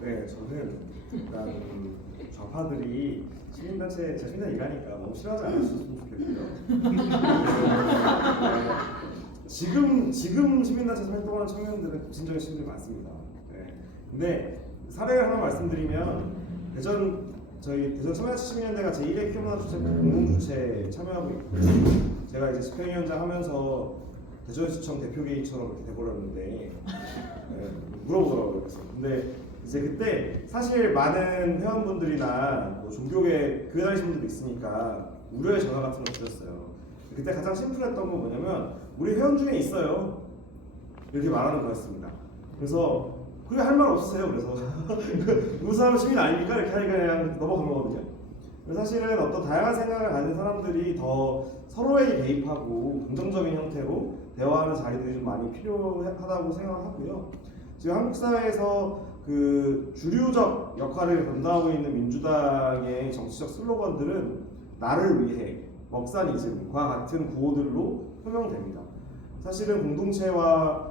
네, 저는 일단 좌파들이 시민단체, 제가 시민단체 일하니까 너무 싫어하지 않으셨으면 좋겠고요. 지금 시민단체에서 활동하는 청년들은 진정한 시민들이 많습니다. 네. 근데 사례를 하나 말씀드리면, 저희 대전 청년시민연대가 제1회 키움나 주체 공동주체에 참여하고 있고요. 제가 이제 집행위원장 하면서 대전시청 대표 개인처럼 이렇게 돼버렸는데, 물어보더라고요. 그래서. 근데 이제 그때 사실 많은 회원분들이나 뭐 종교계 교회 다니시는 분들도 있으니까 우려의 전화 같은 거 드렸어요. 그때 가장 심플했던 건 뭐냐면, 우리 회원 중에 있어요, 이렇게 말하는 거였습니다. 그래서 그게 할 말 없으세요. 그래서 누구 사람은 시민 아닙니까? 이렇게 하니까 그냥 넘어간 거거든요. 사실은 어떤 다양한 생각을 가진 사람들이 더 서로에게 개입하고 긍정적인 형태로 대화하는 자리들이 좀 많이 필요하다고 생각하고요. 지금 한국 사회에서 그 주류적 역할을 감당하고 있는 민주당의 정치적 슬로건들은 나를 위해, 먹사니즘과 같은 구호들로 표명됩니다. 사실은 공동체와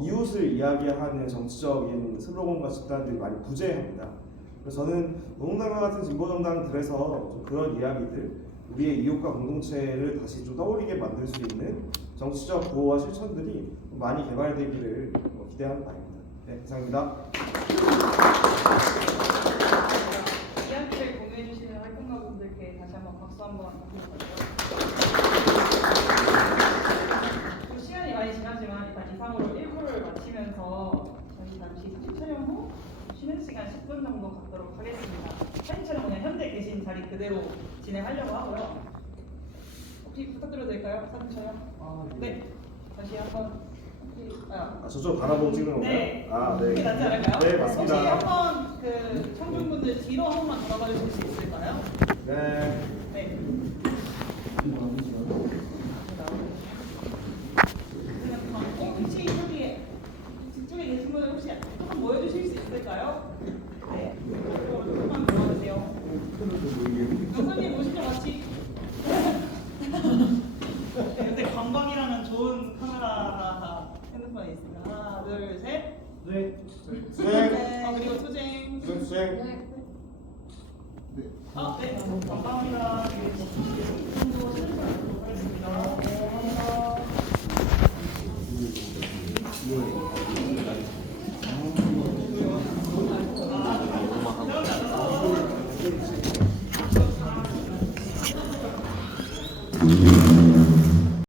이웃을 이야기하는 정치적인 슬로건과 집단들이 많이 부재합니다. 그래서 저는 노동당과 같은 진보정당들에서 좀 그런 이야기들, 우리의 이웃과 공동체를 다시 좀 떠올리게 만들 수 있는 정치적 구호와 실천들이 많이 개발되기를 기대하는 바입니다. 네, 이상입니다. 이야기를 공유해 주시는 활동가분들께 다시 한번 박수 한번 부탁드릴게요. 시간이 많이 지나지만 일단 이상으로 1부를 마치면서 저희 잠시 사진 촬영 후 쉬는 시간 10분 정도 갖도록 하겠습니다. 사진 촬영 그냥 현재 계신 자리 그대로 진행하려고 하고요. 혹시 부탁드려도 될까요? 사진 촬영? 네. 다시 한번 저쪽 바라보고 찍는 건가요? 네. 아, 네. 그게 낫지 않을까요? 네, 혹시 맞습니다. 한번 그 청중분들 뒤로 한 번만 돌아봐 주실 수 있을까요? 네. 네. 혹시 여기 뒤쪽에 계신 분들 혹시 조금 모여주실 수 있을까요? 네. 조금만 모여주세요. 교수님 오시죠 같이. 네, 근데 관광이라는 좋은 카메라가 핸드폰에 있습니다. 하나, 둘, 셋. 네. 그리고 투쟁. 수행. 네. 네, 감사합니다. 이 정도 실수하도록 하겠습니다.